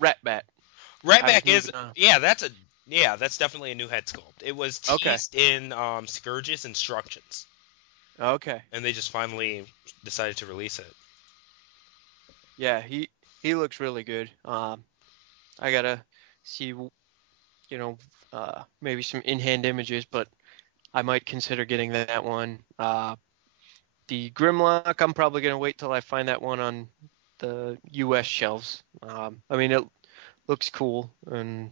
Ratbat. Ratback is that's definitely a new head sculpt. It was teased in Scourge's instructions. Okay. And they just finally decided to release it. Yeah, he looks really good. I gotta see, you know, maybe some in-hand images, but I might consider getting that one. The Grimlock, I'm probably gonna wait till I find that one on the U.S. shelves. I mean, it looks cool, and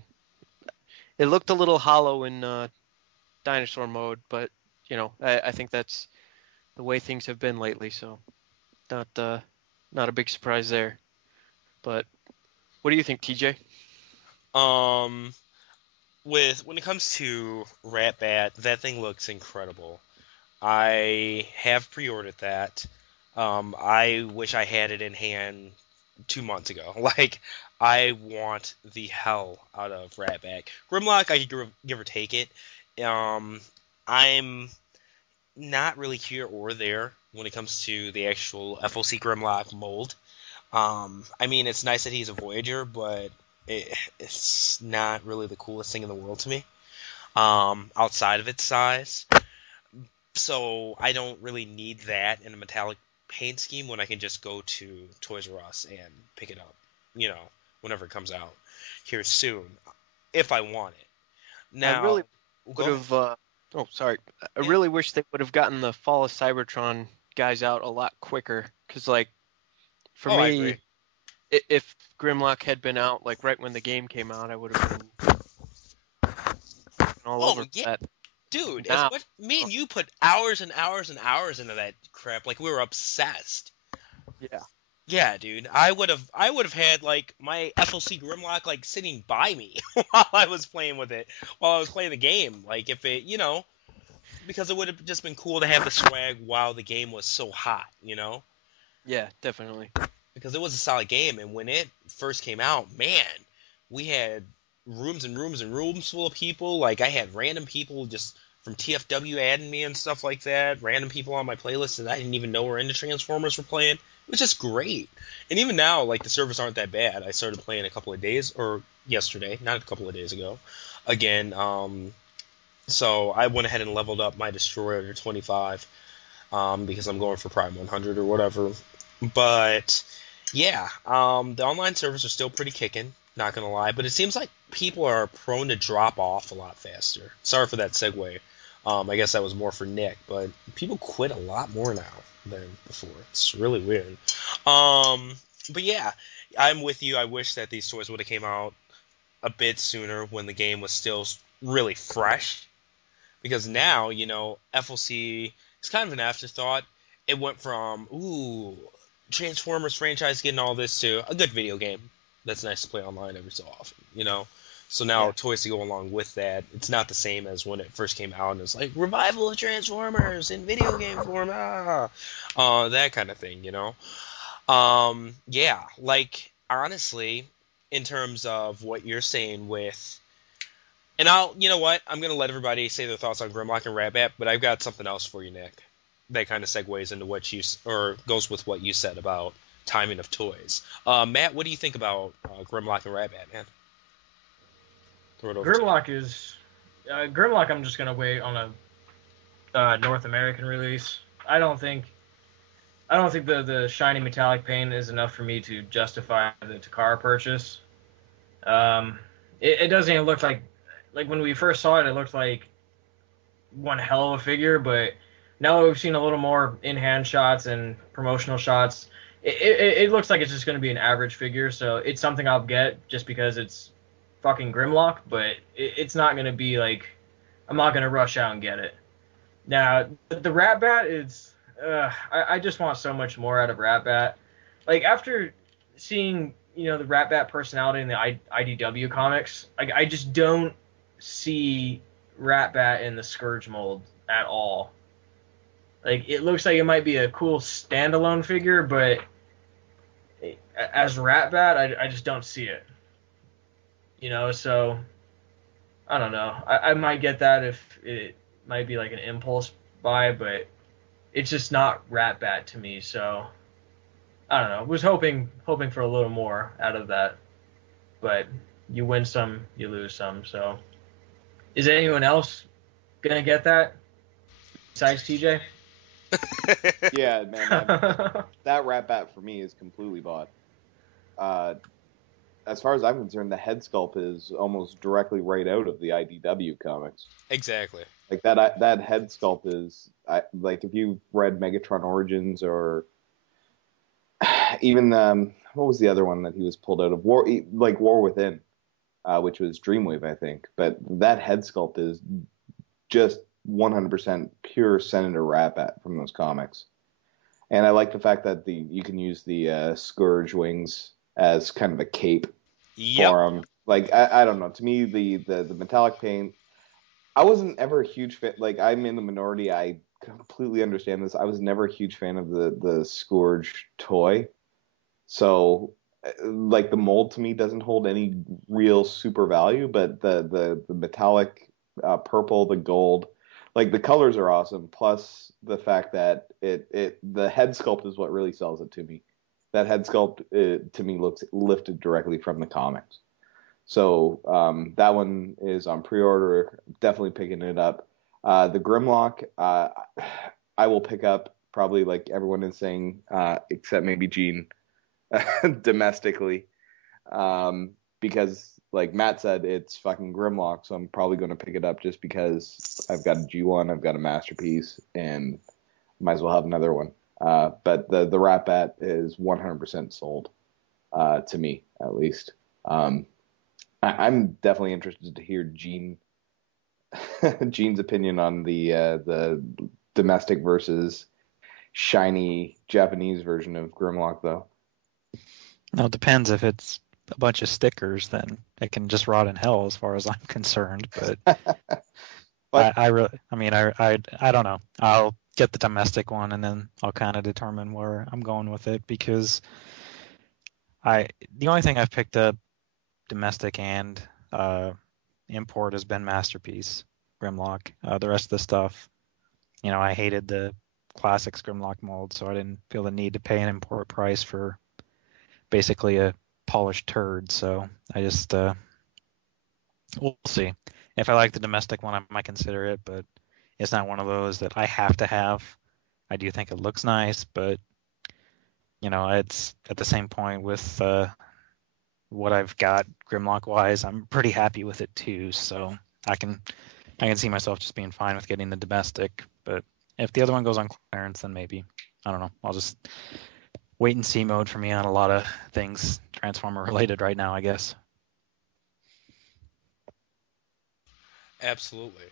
it looked a little hollow in dinosaur mode, but you know, I think that's the way things have been lately, so not a big surprise there. But what do you think, TJ? When it comes to Ratbat, that thing looks incredible. I have pre-ordered that. I wish I had it in hand 2 months ago. Like, I want the hell out of Ratbat. Grimlock, I could give or take it. I'm not really here or there when it comes to the actual FOC Grimlock mold. I mean, it's nice that he's a Voyager, but it's not really the coolest thing in the world to me, outside of its size. So I don't really need that in a metallic paint scheme when I can just go to Toys R Us and pick it up, you know, whenever it comes out here soon, if I want it. Now, I really would have. I really wish they would have gotten the Fall of Cybertron guys out a lot quicker. Because, like, for me, if Grimlock had been out like right when the game came out, I would have been all over that. Dude, it's what me and you put hours and hours and hours into that crap. Like, we were obsessed. Yeah. Yeah, dude. I would have had like my FLC Grimlock like sitting by me while I was playing with it, while I was playing the game. Like, if it, you know, because it would have just been cool to have the swag while the game was so hot, you know? Yeah, definitely. Because it was a solid game, and when it first came out, man, we had rooms and rooms and rooms full of people. Like, I had random people just from TFW adding me and stuff like that. Random people on my playlist that I didn't even know were into Transformers were playing. It was just great. And even now, like, the servers aren't that bad. I started playing a couple of days, or yesterday, not a couple of days ago, again. So I went ahead and leveled up my Destroyer to 25 because I'm going for Prime 100 or whatever. But yeah, the online servers are still pretty kicking, not gonna lie. But it seems like people are prone to drop off a lot faster. Sorry for that segue. I guess that was more for Nick, but people quit a lot more now than before. It's really weird. But yeah, I'm with you. I wish that these toys would have came out a bit sooner when the game was still really fresh. Because now, FLC is kind of an afterthought. It went from, Transformers franchise getting all this to a good video game that's nice to play online every so often. So now toys to go along with that. It's not the same as when it first came out and it's like, revival of Transformers in video game form, that kind of thing, Yeah, like, honestly, in terms of what you're saying with... And you know what? I'm going to let everybody say their thoughts on Grimlock and Ratbat, but I've got something else for you, Nick. That kind of segues into what goes with what you said about timing of toys. Matt, what do you think about Grimlock and Ratbat, man? Throw it over Grimlock I'm just going to wait on a North American release. I don't think the shiny metallic paint is enough for me to justify the Takara purchase. It doesn't even look like when we first saw it, it looked like one hell of a figure, but now that we've seen a little more in-hand shots and promotional shots, it looks like it's just going to be an average figure, so it's something I'll get just because it's fucking Grimlock, but it's not going to be like, I'm not going to rush out and get it. Now, the Ratbat is, I just want so much more out of Ratbat. Like, after seeing, the Ratbat personality in the IDW comics, I just don't see Ratbat in the Scourge mold at all. Like, it looks like it might be a cool standalone figure, but as Ratbat, I just don't see it. So I don't know. I might get that if it might be like an impulse buy, but it's just not Ratbat to me. So I don't know. Was hoping for a little more out of that, but you win some, you lose some. So is anyone else gonna get that besides TJ? Yeah, man, that Ratbat for me is completely bought. As far as I'm concerned, the head sculpt is almost directly right out of the IDW comics. Exactly. Like that head sculpt is like if you read Megatron Origins or even what was the other one that he was pulled out of War Within, which was Dreamwave, I think. But that head sculpt is just 100% pure Senator Ratbat from those comics. And I like the fact that you can use the Scourge wings as kind of a cape for him. Like, I don't know. To me, the metallic paint, I wasn't ever a huge fan. Like, I'm in the minority. I completely understand this. I was never a huge fan of the Scourge toy. So, like, the mold to me doesn't hold any real super value, but the metallic purple, the gold, like, the colors are awesome. Plus the fact that the head sculpt is what really sells it to me. That head sculpt to me looks lifted directly from the comics. So that one is on pre-order. Definitely picking it up. The Grimlock, I will pick up probably like everyone is saying, except maybe Gene, domestically, because like Matt said, it's fucking Grimlock. So I'm probably going to pick it up just because I've got a G1, I've got a Masterpiece, and might as well have another one. But the Ratbat is 100% sold, to me at least. I'm definitely interested to hear Gene's opinion on the domestic versus shiny Japanese version of Grimlock, though. No, it depends. If it's a bunch of stickers, then it can just rot in hell, as far as I'm concerned. But, I don't know. I'll get the domestic one, and then I'll kind of determine where I'm going with it, because the only thing I've picked up domestic and import has been Masterpiece Grimlock. The rest of the stuff, I hated the classics Grimlock mold, so I didn't feel the need to pay an import price for basically a polished turd. So I just we'll see. If I like the domestic one, I might consider it, but it's not one of those that I have to have. I do think it looks nice, but it's at the same point with what I've got Grimlock wise, I'm pretty happy with it too. So I can see myself just being fine with getting the domestic. But if the other one goes on clearance, then maybe, I don't know, I'll just wait and see mode for me on a lot of things Transformer related right now, I guess. Absolutely.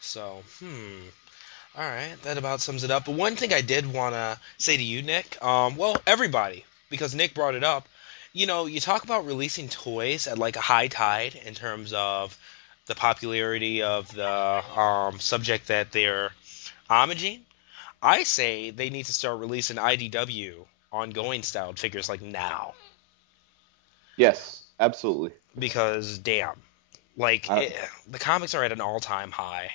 So, all right, that about sums it up. But one thing I did want to say to you, Nick, well, everybody, because Nick brought it up, you know, you talk about releasing toys at like a high tide in terms of the popularity of the subject that they're homaging. I say they need to start releasing IDW ongoing styled figures like now. Yes, absolutely. Because, damn, like, the comics are at an all-time high.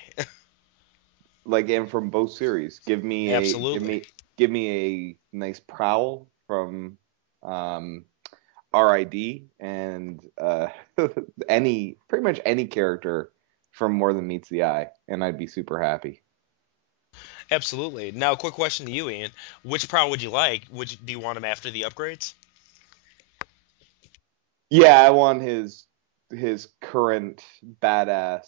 Like, and from both series, give me a nice Prowl from RID and pretty much any character from More Than Meets the Eye, and I'd be super happy. Absolutely. Now, quick question to you, Ian. Which Prowl would you like? Do you want him after the upgrades? Yeah, I want his current badass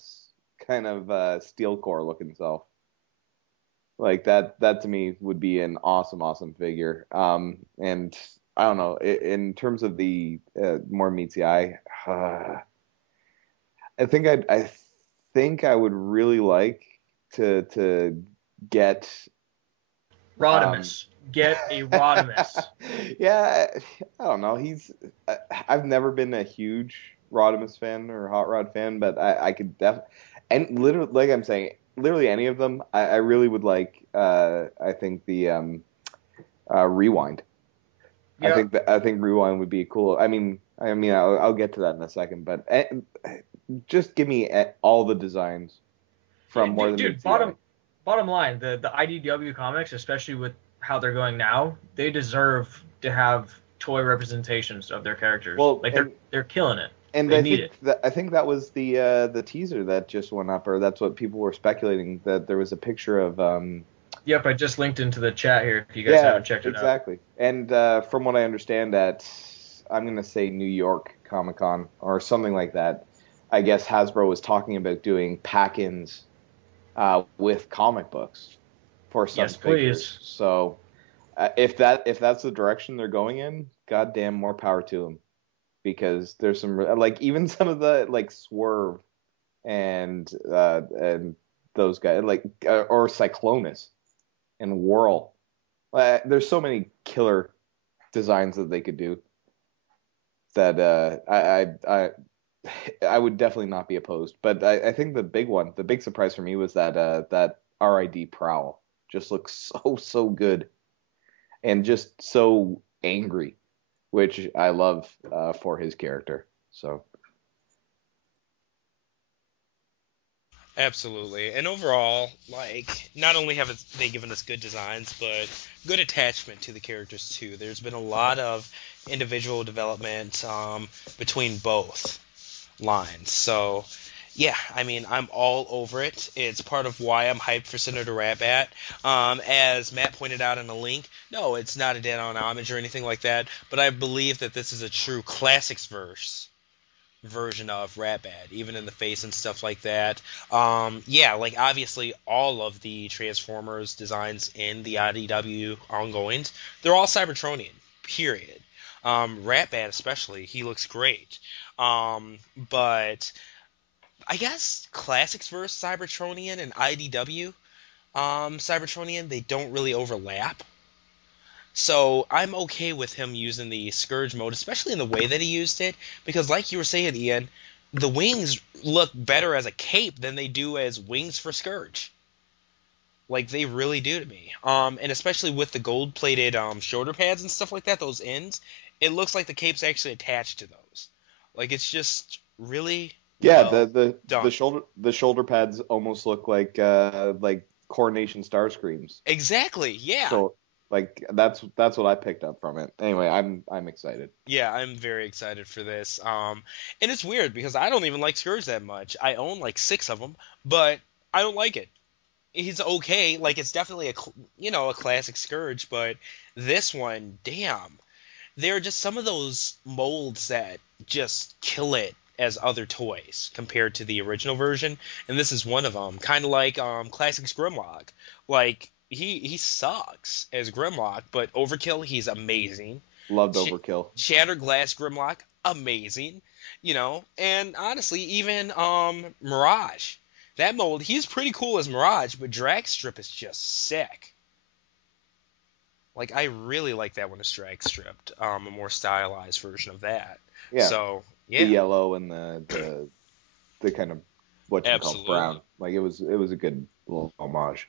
kind of steel core looking self. Like that to me would be an awesome figure. And I don't know, in terms of the More Meets the Eye, I think I would really like to get Rodimus. Get a Rodimus. Yeah, I don't know. I've never been a huge Rodimus fan or Hot Rod fan, but I could definitely, and literally, like I'm saying, literally any of them, I really would like. I think the Rewind. Yeah. I think Rewind would be cool. I mean, I'll get to that in a second, but just give me all the designs from More Than Meets the Eye. Bottom line, the IDW comics, especially with how they're going now, they deserve to have toy representations of their characters. Well, like they're killing it. And I think that was the teaser that just went up, or that's what people were speculating, that there was a picture of. Yep, I just linked into the chat here. If you guys haven't checked it out. Exactly. And from what I understand, I'm going to say New York Comic-Con or something like that, I guess Hasbro was talking about doing pack-ins with comic books for some figures. Please. So if that's the direction they're going in, goddamn, more power to them. Because there's some, like, even some of the, like, Swerve and those guys, like, or Cyclonus and Whirl. There's so many killer designs that they could do that I would definitely not be opposed. But I think the big surprise for me was that RID Prowl just looks so good and just so angry, which I love for his character. So. Absolutely. And overall, like, not only have they given us good designs, but good attachment to the characters, too. There's been a lot of individual development between both lines. So, yeah, I mean, I'm all over it. It's part of why I'm hyped for Senator Ratbat. As Matt pointed out in the link, no, it's not a dead-on homage or anything like that, but I believe that this is a true classics version of Ratbat, even in the face and stuff like that. Yeah, like, obviously, all of the Transformers designs in the IDW ongoings, they're all Cybertronian, period. Ratbat especially, he looks great. But I guess Classics versus Cybertronian and IDW Cybertronian, they don't really overlap. So I'm okay with him using the Scourge mode, especially in the way that he used it, because like you were saying, Ian, the wings look better as a cape than they do as wings for Scourge. Like, they really do to me. And especially with the gold-plated shoulder pads and stuff like that, those ends, it looks like the cape's actually attached to those. Like, it's just really the shoulder pads almost look like Coronation Starscreams. Exactly, yeah. So, like, that's what I picked up from it. Anyway, I'm excited. Yeah, I'm very excited for this. And it's weird because I don't even like Scourge that much. I own like 6 of them, but I don't like it. He's okay. Like, it's definitely a classic Scourge, but this one, damn. There are just some of those molds that just kill it as other toys compared to the original version, and this is one of them. Kind of like Classics Grimlock. Like, he sucks as Grimlock, but Overkill, he's amazing. Loved Overkill. Shattered Glass Grimlock, amazing. And honestly, even Mirage, that mold, he's pretty cool as Mirage, but Dragstrip is just sick. Like, I really like that one as Dragstripped, a more stylized version of that. Yeah. So, yeah. The yellow and the kind of what you call brown. Like, it was a good little homage.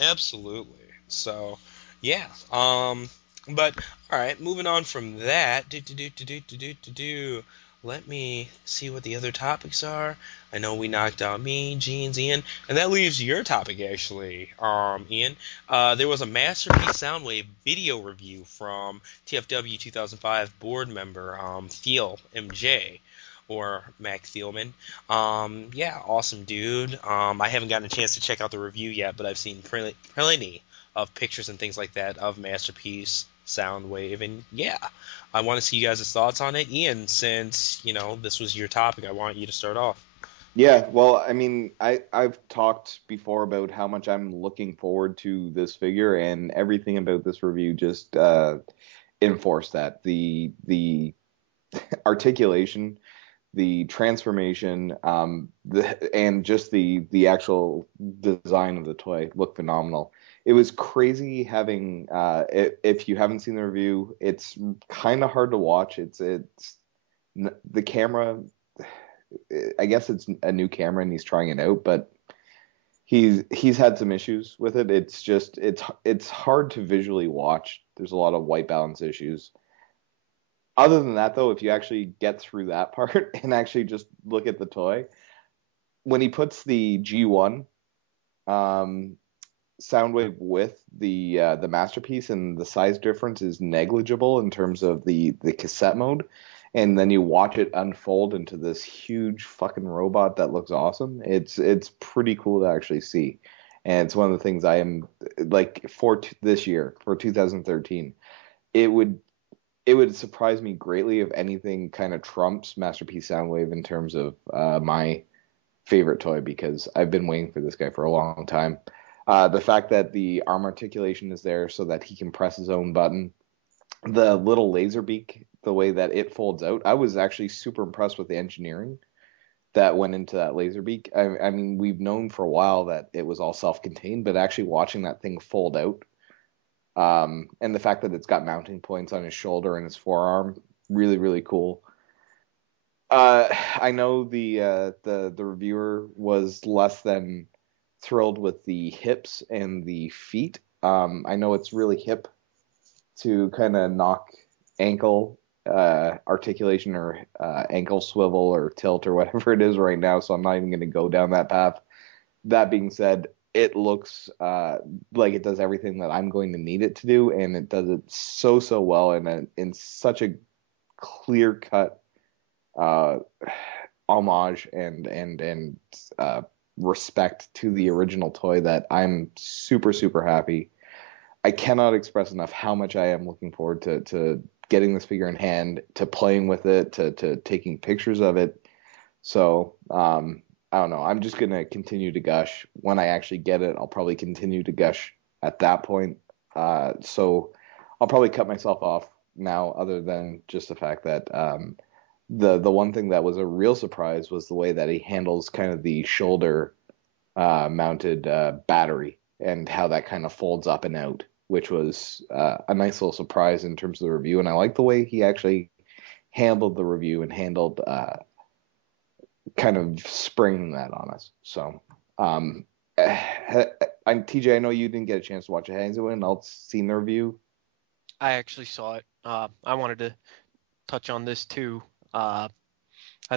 Absolutely. So, yeah. But all right, moving on from that. Let me see what the other topics are. I know we knocked out me, Jeans, Ian, and that leaves your topic actually, Ian. There was a Masterpiece Soundwave video review from TFW 2005 board member Thiel MJ. Or Mac Thielman. Yeah, awesome dude. I haven't gotten a chance to check out the review yet, but I've seen plenty of pictures and things like that of Masterpiece Soundwave, and yeah, I want to see you guys' thoughts on it. Ian, since this was your topic, I want you to start off. Yeah, well, I mean, I've talked before about how much I'm looking forward to this figure, and everything about this review just enforced that. The articulation, the transformation, and just the actual design of the toy look phenomenal. It was crazy having. If you haven't seen the review, it's kind of hard to watch. It's the camera. I guess it's a new camera and he's trying it out, but he's had some issues with it. It's just it's hard to visually watch. There's a lot of white balance issues. Other than that, though, if you actually get through that part and actually just look at the toy, when he puts the G1 Soundwave with the Masterpiece, and the size difference is negligible in terms of the cassette mode, and then you watch it unfold into this huge fucking robot that looks awesome. It's pretty cool to actually see, and it's one of the things I am like for this year, for 2013. It would surprise me greatly if anything kind of trumps Masterpiece Soundwave in terms of my favorite toy, because I've been waiting for this guy for a long time. The fact that the arm articulation is there so that he can press his own button, the little laser beak, the way that it folds out, I was actually super impressed with the engineering that went into that laser beak. I mean, we've known for a while that it was all self-contained, but actually watching that thing fold out, and the fact that it's got mounting points on his shoulder and his forearm, really, really cool. I know the reviewer was less than thrilled with the hips and the feet. I know it's really hip to kind of knock ankle articulation or ankle swivel or tilt or whatever it is right now, so I'm not even going to go down that path. That being said, it looks like it does everything that I'm going to need it to do, and it does it so well in such a clear-cut homage and respect to the original toy that I'm super happy. I cannot express enough how much I am looking forward to getting this figure in hand, to playing with it, to taking pictures of it. So I don't know. I'm just going to continue to gush. When I actually get it, I'll probably continue to gush at that point. So I'll probably cut myself off now, other than just the fact that the one thing that was a real surprise was the way that he handles kind of the shoulder mounted battery, and how that kind of folds up and out, which was a nice little surprise in terms of the review. And I like the way he actually handled the review and handled kind of springing that on us. So, TJ, I know you didn't get a chance to watch it. Has anyone else seen the review? I actually saw it. I wanted to touch on this too. I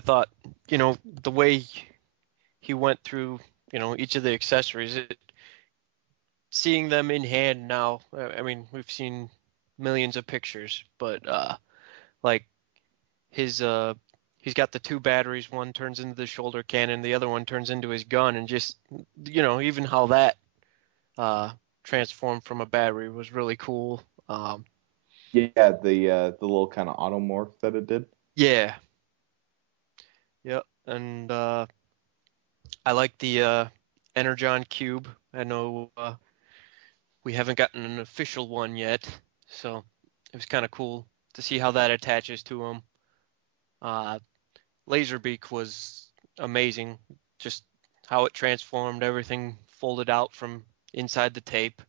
thought, the way he went through, each of the accessories, seeing them in hand now, I mean, we've seen millions of pictures, but like his he's got the two batteries. One turns into the shoulder cannon, the other one turns into his gun, and just even how that transformed from a battery was really cool. Yeah, the little kind of automorph that it did. Yeah. Yep, and I like the Energon cube. I know we haven't gotten an official one yet, so it was kind of cool to see how that attaches to him. Laserbeak was amazing, just how it transformed, everything folded out from inside the tape,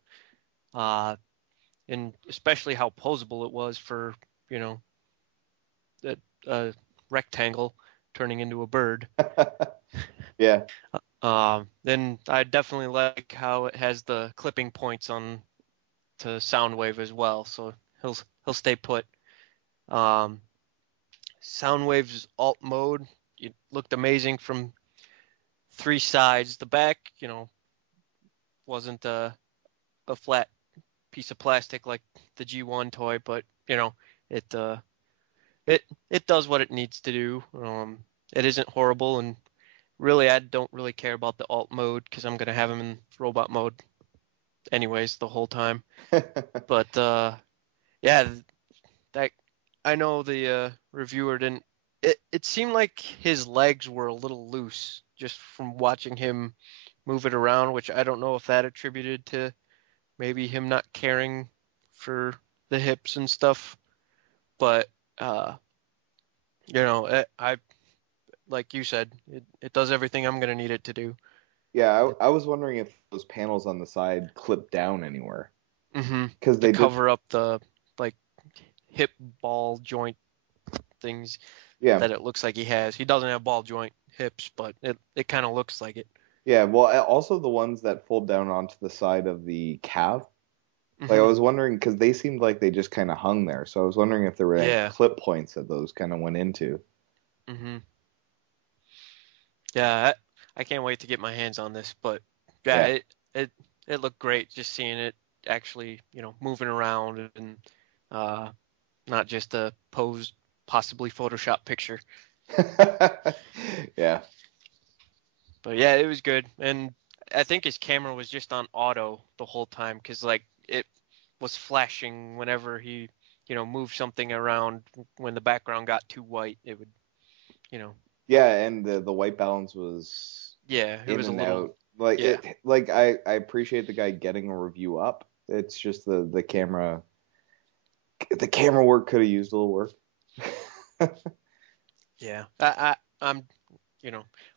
and especially how posable it was for, a rectangle turning into a bird. Yeah. Then I definitely like how it has the clipping points on to Soundwave as well, so he'll stay put. Soundwave's alt mode, it looked amazing from 3 sides. The back, wasn't a flat piece of plastic like the G1 toy, but it does what it needs to do. It isn't horrible, and really I don't really care about the alt mode because I'm gonna have him in robot mode anyways the whole time. But yeah, that I know the reviewer didn't. It seemed like his legs were a little loose just from watching him move it around, which I don't know if that attributed to maybe him not caring for the hips and stuff. But I like you said, it does everything I'm gonna need it to do. Yeah, I was wondering if those panels on the side clip down anywhere. Mm-hmm. Because they cover up the hip ball joint things. Yeah. That it looks like he has. He doesn't have ball joint hips, but it kind of looks like it. Yeah, well, also the ones that fold down onto the side of the calf. Mm-hmm. Like I was wondering because they seemed like they just kind of hung there, so I was wondering if there were any clip points that those kind of went into. Mm-hmm. Yeah, I can't wait to get my hands on this, but yeah. It looked great just seeing it actually, moving around and not just a posed, possibly Photoshop picture. Yeah. But yeah, it was good, and I think his camera was just on auto the whole time because it was flashing whenever he moved something around. When the background got too white, it would Yeah, and the white balance was it was a little out. I appreciate the guy getting a review up. It's just the camera work could have used a little work. Yeah, I'm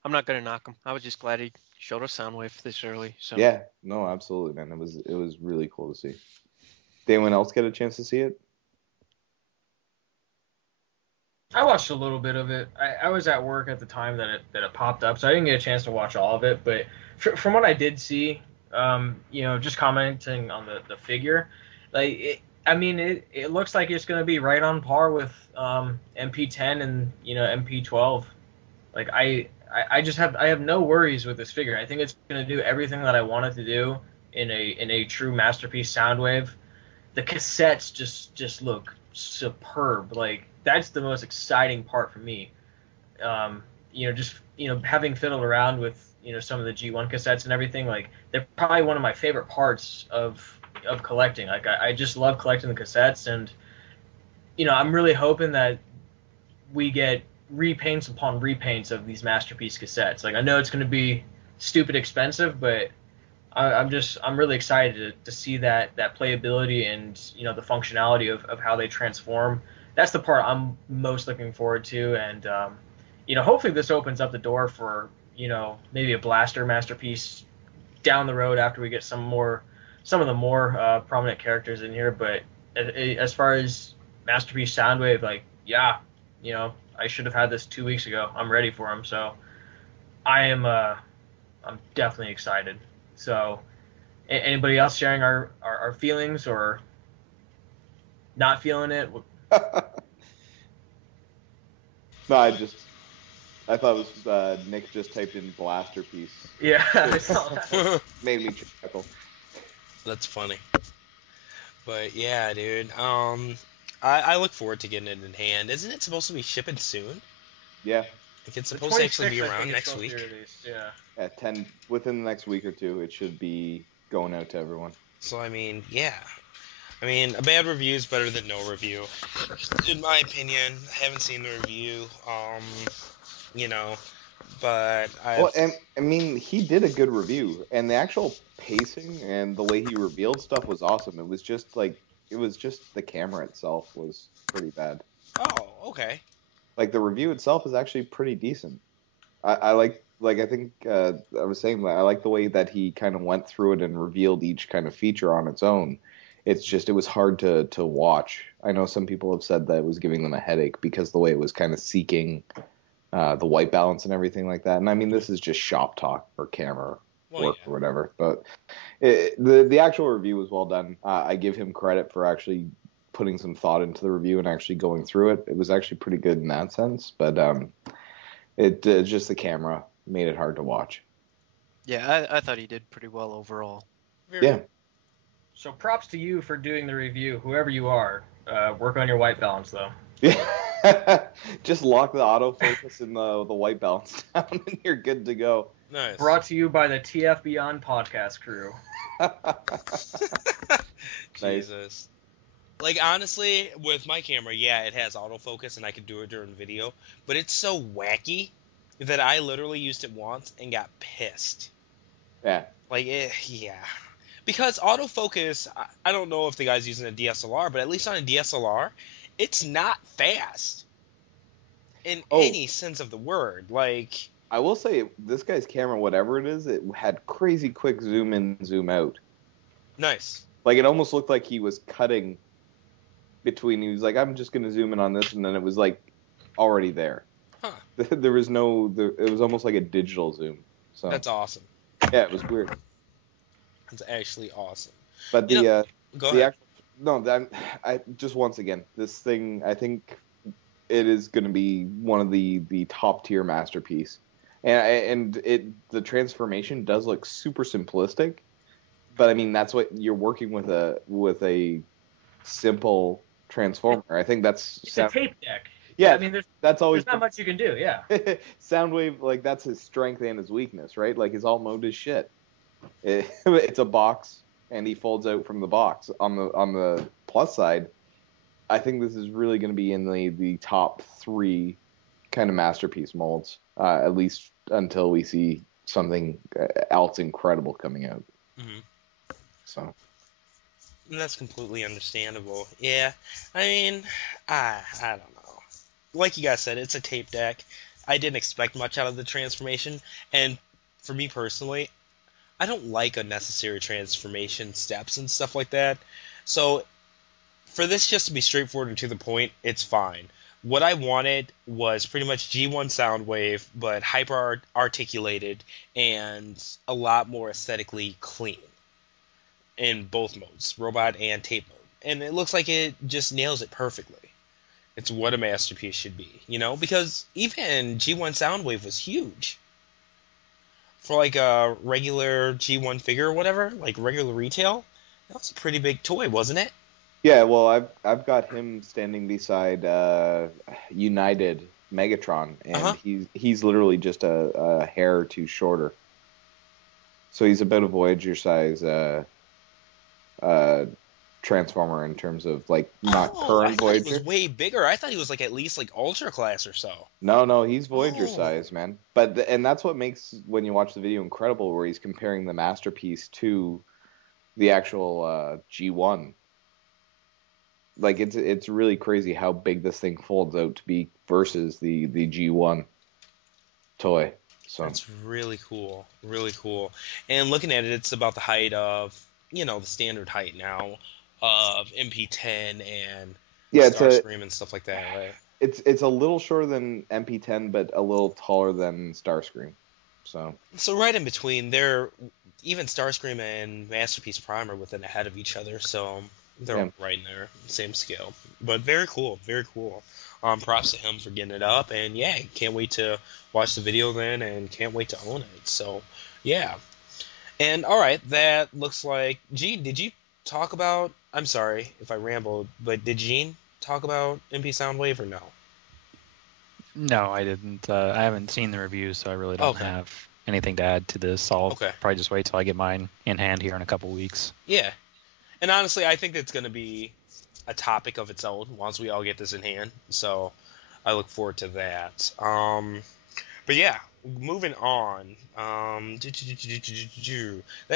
not gonna knock him. I was just glad he showed us Soundwave this early. So yeah, no, absolutely, man. It was really cool to see. Did anyone else get a chance to see it? I watched a little bit of it. I was at work at the time that it popped up, so I didn't get a chance to watch all of it. But from what I did see, just commenting on the figure, it looks like it's going to be right on par with MP10 and MP12. Like I have no worries with this figure. I think it's going to do everything that I want it to do in a true masterpiece Soundwave. The cassettes just look superb. Like that's the most exciting part for me. Having fiddled around with some of the G1 cassettes and everything, like they're probably one of my favorite parts of collecting. Like I just love collecting the cassettes, and I'm really hoping that we get repaints upon repaints of these masterpiece cassettes. Like I know it's going to be stupid expensive, but I'm really excited to see that playability and the functionality of how they transform. That's the part I'm most looking forward to, and hopefully this opens up the door for maybe a blaster masterpiece down the road after we get some of the more prominent characters in here. But as far as masterpiece Soundwave, I should have had this 2 weeks ago. I'm ready for him, so I'm definitely excited. So anybody else sharing our feelings or not feeling it? No, I thought it was Nick just typed in blaster piece. Yeah, made me chuckle. That's funny. But yeah, dude. I look forward to getting it in hand. Isn't it supposed to be shipping soon? Yeah. Like it's supposed to actually be around next week. Yeah. At 10 within the next week or two, it should be going out to everyone. So yeah. A bad review is better than no review, in my opinion. I haven't seen the review, but he did a good review, and the actual pacing and the way he revealed stuff was awesome. It was just the camera itself was pretty bad. Oh, okay. Like the review itself is actually pretty decent. I I think I was saying that I like the way that he kind of went through it and revealed each kind of feature on its own. It's just it was hard to watch. I know some people have said that it was giving them a headache because the way it was kind of seeking the white balance and everything like that. And I mean, this is just shop talk or camera work or whatever. But the actual review was well done. I give him credit for actually putting some thought into the review and actually going through it. It was actually pretty good in that sense. But just the camera made it hard to watch. Yeah, I thought he did pretty well overall. Yeah. So props to you for doing the review, whoever you are. Work on your white balance, though. Yeah. Just lock the autofocus and the white balance down, and you're good to go. Nice. Brought to you by the TF Beyond podcast crew. Jesus. Like, honestly, with my camera, yeah, it has autofocus, and I could do it during video, but it's so wacky that I literally used it once and got pissed. Yeah. Like, yeah. Because autofocus, I don't know if the guy's using a DSLR, but at least on a DSLR, it's not fast. In any sense of the word. Like, I will say, this guy's camera, whatever it is, it had crazy quick zoom in, zoom out. Nice. Like, it almost looked like he was cutting between, he was like, I'm just going to zoom in on this, and then it was, like, already there. Huh. There was it was almost like a digital zoom. So that's awesome. Yeah, it was weird. It's actually awesome. But go ahead. I just once again, this thing, I think it is going to be one of the top tier masterpiece, and the transformation does look super simplistic, but I mean that's what you're working with a simple transformer. I think that's it's a tape deck. Yeah, I mean that's always there's not much you can do. Yeah. Soundwave, like that's his strength and his weakness, right? Like his alt mode is shit. It's a box, and he folds out from the box. On the plus side, I think this is really going to be in the top 3 kind of masterpiece molds, at least until we see something else incredible coming out. Mm-hmm. So. And that's completely understandable. Yeah, I mean, I don't know. Like you guys said, it's a tape deck. I didn't expect much out of the transformation, and for me personally, I don't like unnecessary transformation steps and stuff like that. So for this just to be straightforward and to the point, it's fine. What I wanted was pretty much G1 Soundwave, but hyper articulated and a lot more aesthetically clean in both modes, robot and tape mode. And it looks like it just nails it perfectly. It's what a masterpiece should be, you know? Because even G1 Soundwave was huge. For like a regular G1 figure or whatever, like regular retail, that was a pretty big toy, wasn't it? Yeah, well, I've got him standing beside United Megatron, and he's literally just a hair or two shorter. So he's about a Voyager size Transformer in terms of like not current Voyager. He was way bigger. I thought he was like at least like Ultra Class or so. No, he's Voyager size, man. But and that's what makes when you watch the video incredible, where he's comparing the masterpiece to the actual G1. Like it's really crazy how big this thing folds out to be versus the G1 toy. So that's really cool, really cool. And looking at it, it's about the height of the standard height now of MP10 and Starscream and stuff like that, right? It's a little shorter than MP10, but a little taller than Starscream. So right in between, they're even Starscream and Masterpiece Prime are within ahead of each other, so they're right in there, same scale. But very cool, very cool. Props to him for getting it up, and yeah, can't wait to watch the video then, and can't wait to own it. So yeah. And all right, that looks like Gene. Did you talk about? I'm sorry if I rambled, but did Gene talk about MP Soundwave or no? No, I didn't. I haven't seen the reviews, so I really don't have anything to add to this. I'll probably just wait till I get mine in hand here in a couple weeks. Yeah, and honestly, I think it's going to be a topic of its own once we all get this in hand. So I look forward to that. But yeah, moving on. That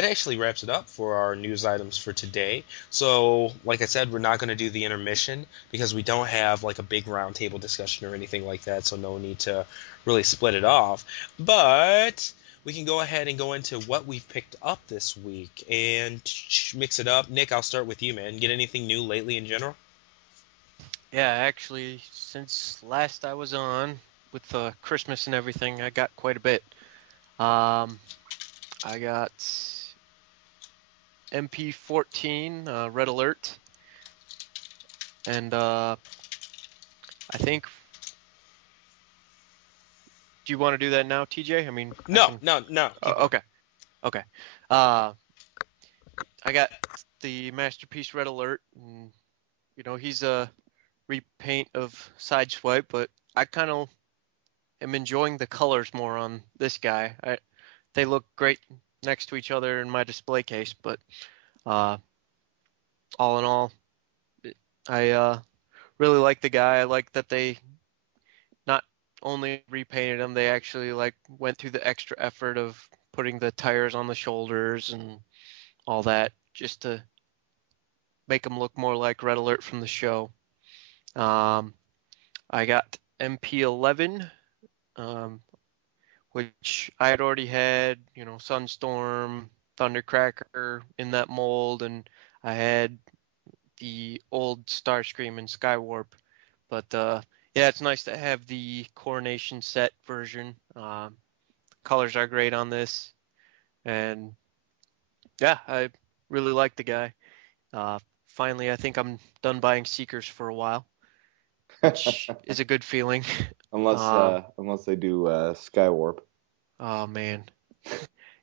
actually wraps it up for our news items for today. So, like I said, we're not going to do the intermission because we don't have like a big roundtable discussion or anything like that. So no need to really split it off. But we can go ahead and go into what we've picked up this week and mix it up. Nick, I'll start with you, man. Get anything new lately in general? Yeah, actually, since last I was on with Christmas and everything, I got quite a bit. I got MP14 Red Alert, and I think. Do you want to do that now, TJ? I mean, No. Okay. I got the Masterpiece Red Alert, and he's a repaint of Sideswipe, but I kind of am enjoying the colors more on this guy. They look great next to each other in my display case, but all in all, I really like the guy. I like that they not only repainted him, they actually went through the extra effort of putting the tires on the shoulders and all that just to make him look more like Red Alert from the show. I got MP11, which I had already had, Sunstorm, Thundercracker in that mold, and I had the old Starscream and Skywarp. But yeah, it's nice to have the Coronation set version. Colors are great on this, and yeah, I really like the guy. Finally, I think I'm done buying Seekers for a while, which is a good feeling. Unless they do Skywarp. Oh man,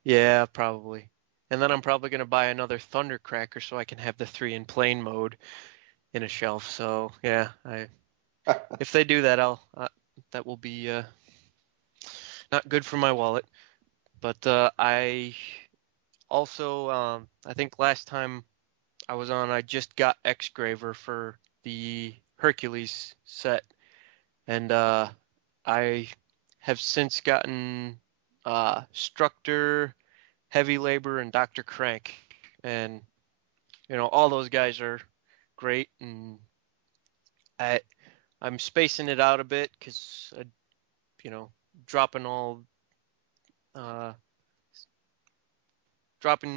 yeah, probably. And then I'm probably gonna buy another Thundercracker so I can have the 3 in plane mode in a shelf. So yeah, if they do that, that will be not good for my wallet. But I also I think last time I was on, I just got X-Graver for the Hercules set, and I have since gotten Structor, Heavy Labor, and Dr. Crank, and all those guys are great, and I'm spacing it out a bit because dropping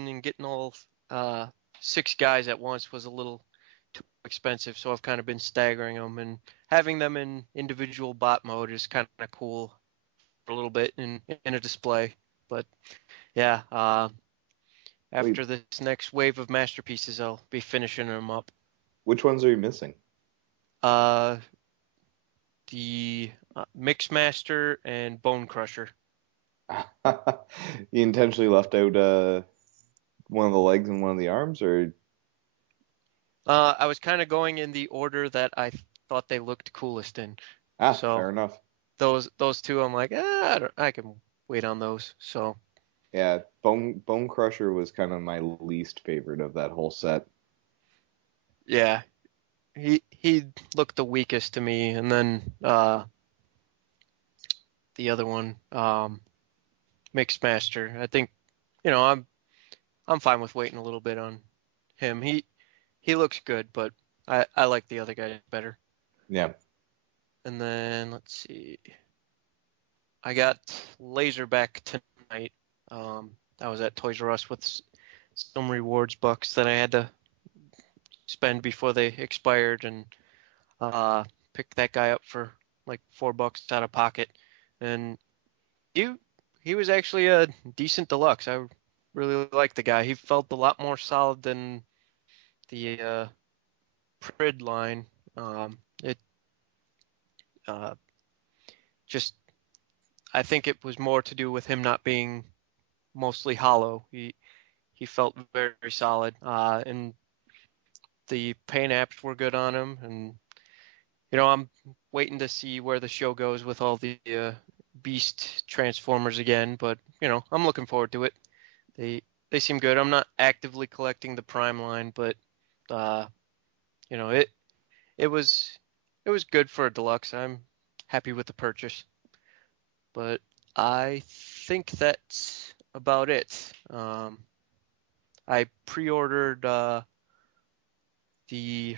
and getting all 6 guys at once was a little too expensive, so I've kind of been staggering them, and having them in individual bot mode is kind of cool for a little bit in a display. But yeah, after this next wave of masterpieces, I'll be finishing them up. Which ones are you missing? The Mixmaster and Bone Crusher. You intentionally left out one of the legs and one of the arms, or? I was kind of going in the order that I thought they looked coolest in. So fair enough. Those 2, I'm like, I can wait on those. So yeah, Bone Crusher was kind of my least favorite of that whole set. Yeah, he looked the weakest to me, and then the other one, Mixmaster. I think I'm fine with waiting a little bit on him. He looks good, but I like the other guy better. Yeah. And then let's see. I got Laserback tonight. I was at Toys R Us with some rewards bucks that I had to spend before they expired, and picked that guy up for like $4 out of pocket. And he was actually a decent deluxe. I really liked the guy. He felt a lot more solid than the Prid line. I think it was more to do with him not being mostly hollow. He felt very, very solid, and the paint apps were good on him. And I'm waiting to see where the show goes with all the Beast Transformers again. But I'm looking forward to it. They seem good. I'm not actively collecting the Prime line, but it was good for a deluxe. I'm happy with the purchase. But I think that's about it. I pre-ordered the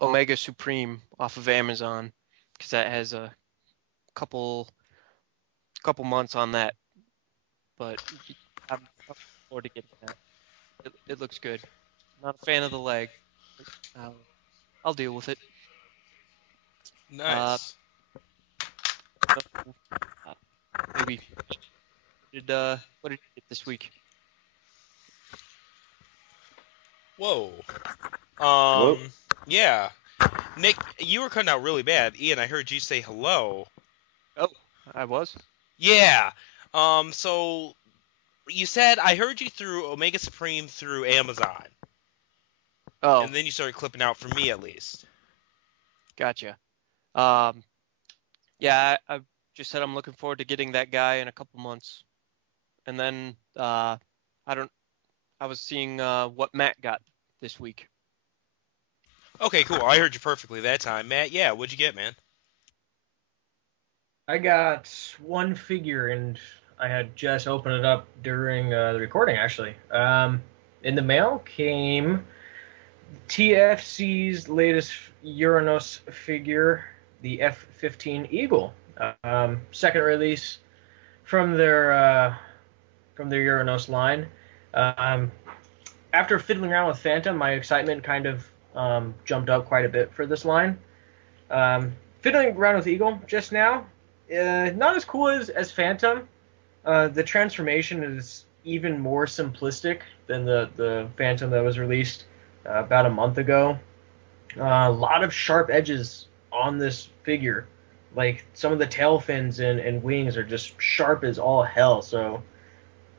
Omega Supreme off of Amazon because that has a couple months on that. But I'm looking forward to getting that. It looks good. Not a fan of the leg. I'll deal with it. Nice. Maybe. What did you get this week? Whoa. Whoa. Yeah. Nick, you were cutting out really bad. Ian, I heard you say hello. Oh, I was? Yeah. So you said I heard you through Omega Supreme through Amazon. Oh. And then you started clipping out for me at least. Gotcha. Yeah, I just said I'm looking forward to getting that guy in a couple months. And then I was seeing what Matt got this week. Okay, cool. I heard you perfectly that time. Matt, yeah, what'd you get, man? I got one figure, and I had just opened it up during the recording, actually. In the mail came TFC's latest Uranus figure, the F-15 Eagle. Second release from their Uranus line. After fiddling around with Phantom, my excitement kind of jumped up quite a bit for this line. Fiddling around with Eagle just now, not as cool as Phantom. The transformation is even more simplistic than the Phantom that was released about a month ago. A lot of sharp edges on this figure. Like, some of the tail fins and wings are just sharp as all hell, so,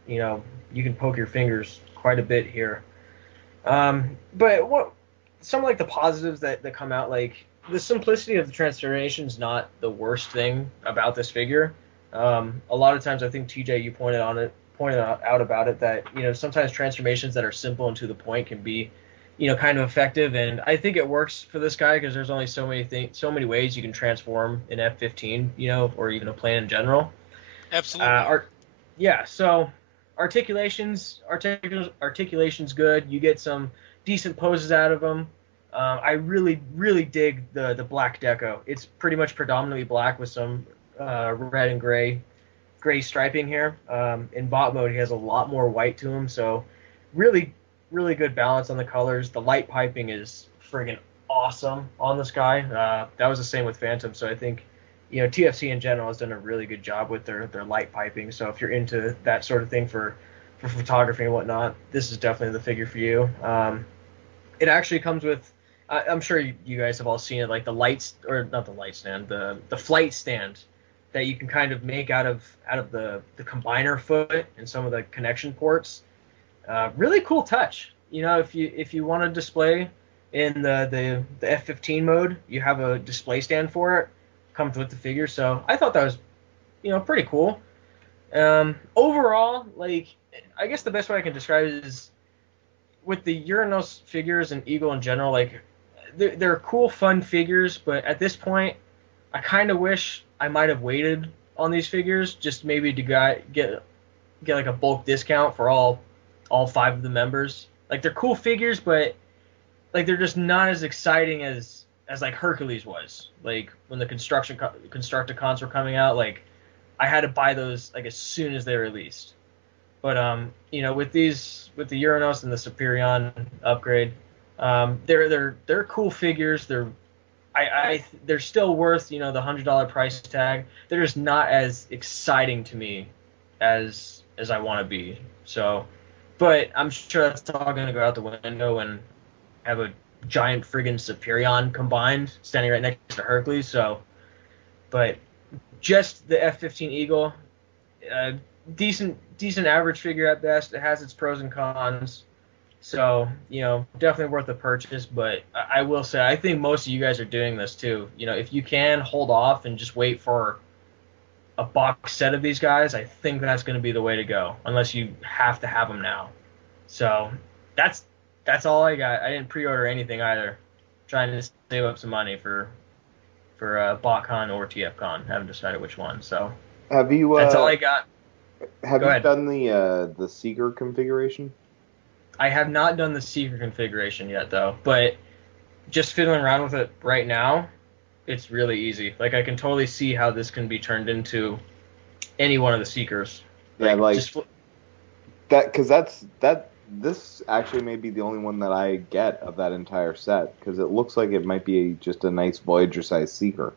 you can poke your fingers quite a bit here. But what some like the positives that come out, like the simplicity of the transformation is not the worst thing about this figure. A lot of times, I think TJ, you pointed out about it that sometimes transformations that are simple and to the point can be kind of effective, and I think it works for this guy because there's only so many ways you can transform an F-15, or even a plane in general. Absolutely. So articulation's good. You get some decent poses out of them. I really, really dig the black deco. It's pretty much predominantly black with some red and gray striping here. In bot mode, he has a lot more white to him, so really, really good balance on the colors. The light piping is friggin' awesome on this guy. That was the same with Phantom, so I think TFC in general has done a really good job with their light piping. So if you're into that sort of thing for photography and whatnot, this is definitely the figure for you. It actually comes with, I'm sure you guys have all seen it, like the lights, or not the light stand, the flight stand that you can kind of make out of the combiner foot and some of the connection ports. Really cool touch. If you want to display in the F-15 mode, you have a display stand for it. Comes with the figure, so I thought that was pretty cool. Overall, like, I guess the best way I can describe it is with the Uranus figures and Eagle in general, like they're cool, fun figures, but at this point, I kind of wish I might have waited on these figures, just maybe to get like a bulk discount for all 5 of the members. Like, they're cool figures, but like they're just not as exciting as like Hercules was. Like, when the Constructicons were coming out, like I had to buy those like as soon as they were released. But with the Uranus and the Superion upgrade, they're cool figures. They're still worth the $100 price tag. They're just not as exciting to me as I want to be. So, but I'm sure that's all gonna go out the window and have a giant friggin' Superion combined standing right next to Hercules. So, but just the F-15 Eagle, decent average figure at best. It has its pros and cons. So, definitely worth a purchase, but I will say, I think most of you guys are doing this too. If you can hold off and just wait for a box set of these guys, I think that's going to be the way to go, unless you have to have them now. So, that's all I got. I didn't pre-order anything either. Trying to save up some money for BotCon or TFCon. Haven't decided which one. So, Have you? That's all I got. Have Go you ahead. done the Seeker configuration? I have not done the Seeker configuration yet, though. But just fiddling around with it right now, it's really easy. Like, I can totally see how this can be turned into any one of the Seekers. Yeah, like just that, because this actually may be the only one that I get of that entire set, because it looks like it might be just a nice Voyager-sized Seeker.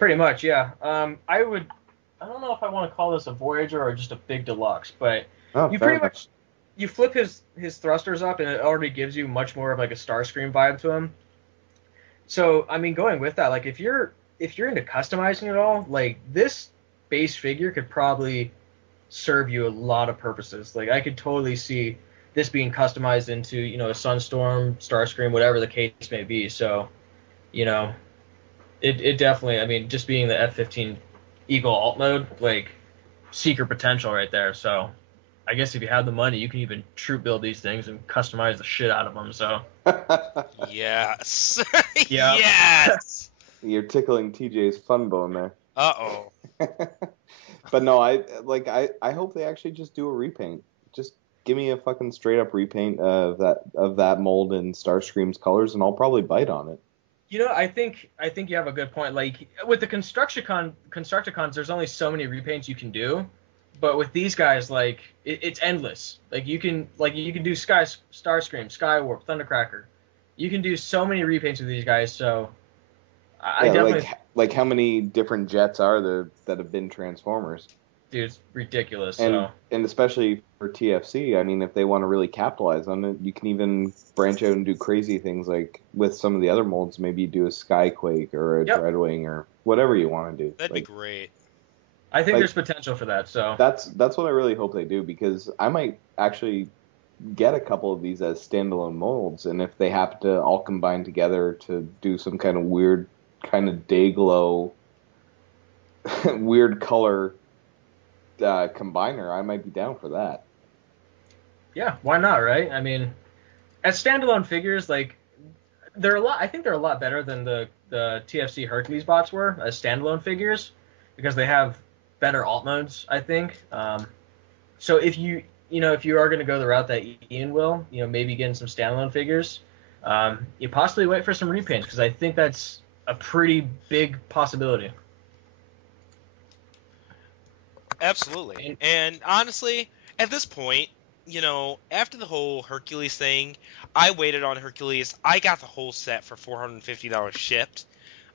pretty much, yeah. I don't know if I want to call this a Voyager or just a big deluxe, but Oh, you fair pretty enough. much you flip his thrusters up and it already gives you much more of like a Starscream vibe to him. So I mean, going with that, like if you're into customizing it all, like this base figure could probably serve you a lot of purposes. Like I could totally see this being customized into, you know, a Sunstorm, Starscream, whatever the case may be. So, you know, it definitely, I mean, just being the F-15 Eagle alt mode, like Seeker potential right there. So I guess if you have the money, you can even troop build these things and customize the shit out of them. So Yes. Yeah. Yes. You're tickling TJ's fun bone there. Uh-oh. But no, I hope they actually just do a repaint. Just give me a fucking straight up repaint of that mold in Starscream's colors, and I'll probably bite on it. You know, I think you have a good point. Like with the Constructicons, there's only so many repaints you can do, but with these guys, like it's endless. Like you can do Starscream, Skywarp, Thundercracker. You can do so many repaints with these guys. So I definitely like how many different jets are there that have been Transformers? dude, it's ridiculous. And So and especially for TFC, I mean, if they want to really capitalize on it, you can even branch out and do crazy things like with some of the other molds. Maybe do a Skyquake or a Yep. Dreadwing or whatever you want to do. That'd Like, be great. I think like- there's potential for that. So That's what I really hope they do, because I might actually get a couple of these as standalone molds, and if they happen to all combine together to do some kind of weird kind of day glow weird color combiner, I might be down for that. yeah, why not, right? I mean, as standalone figures, like I think they're a lot better than the TFC Hercules bots were as standalone figures, because they have better alt modes, I think. So if you are going to go the route that Ian will, you know, maybe getting some standalone figures, you possibly wait for some repaints, because I think that's a pretty big possibility. Absolutely. And honestly, at this point, you know, after the whole Hercules thing, I waited on Hercules. I got the whole set for $450 shipped.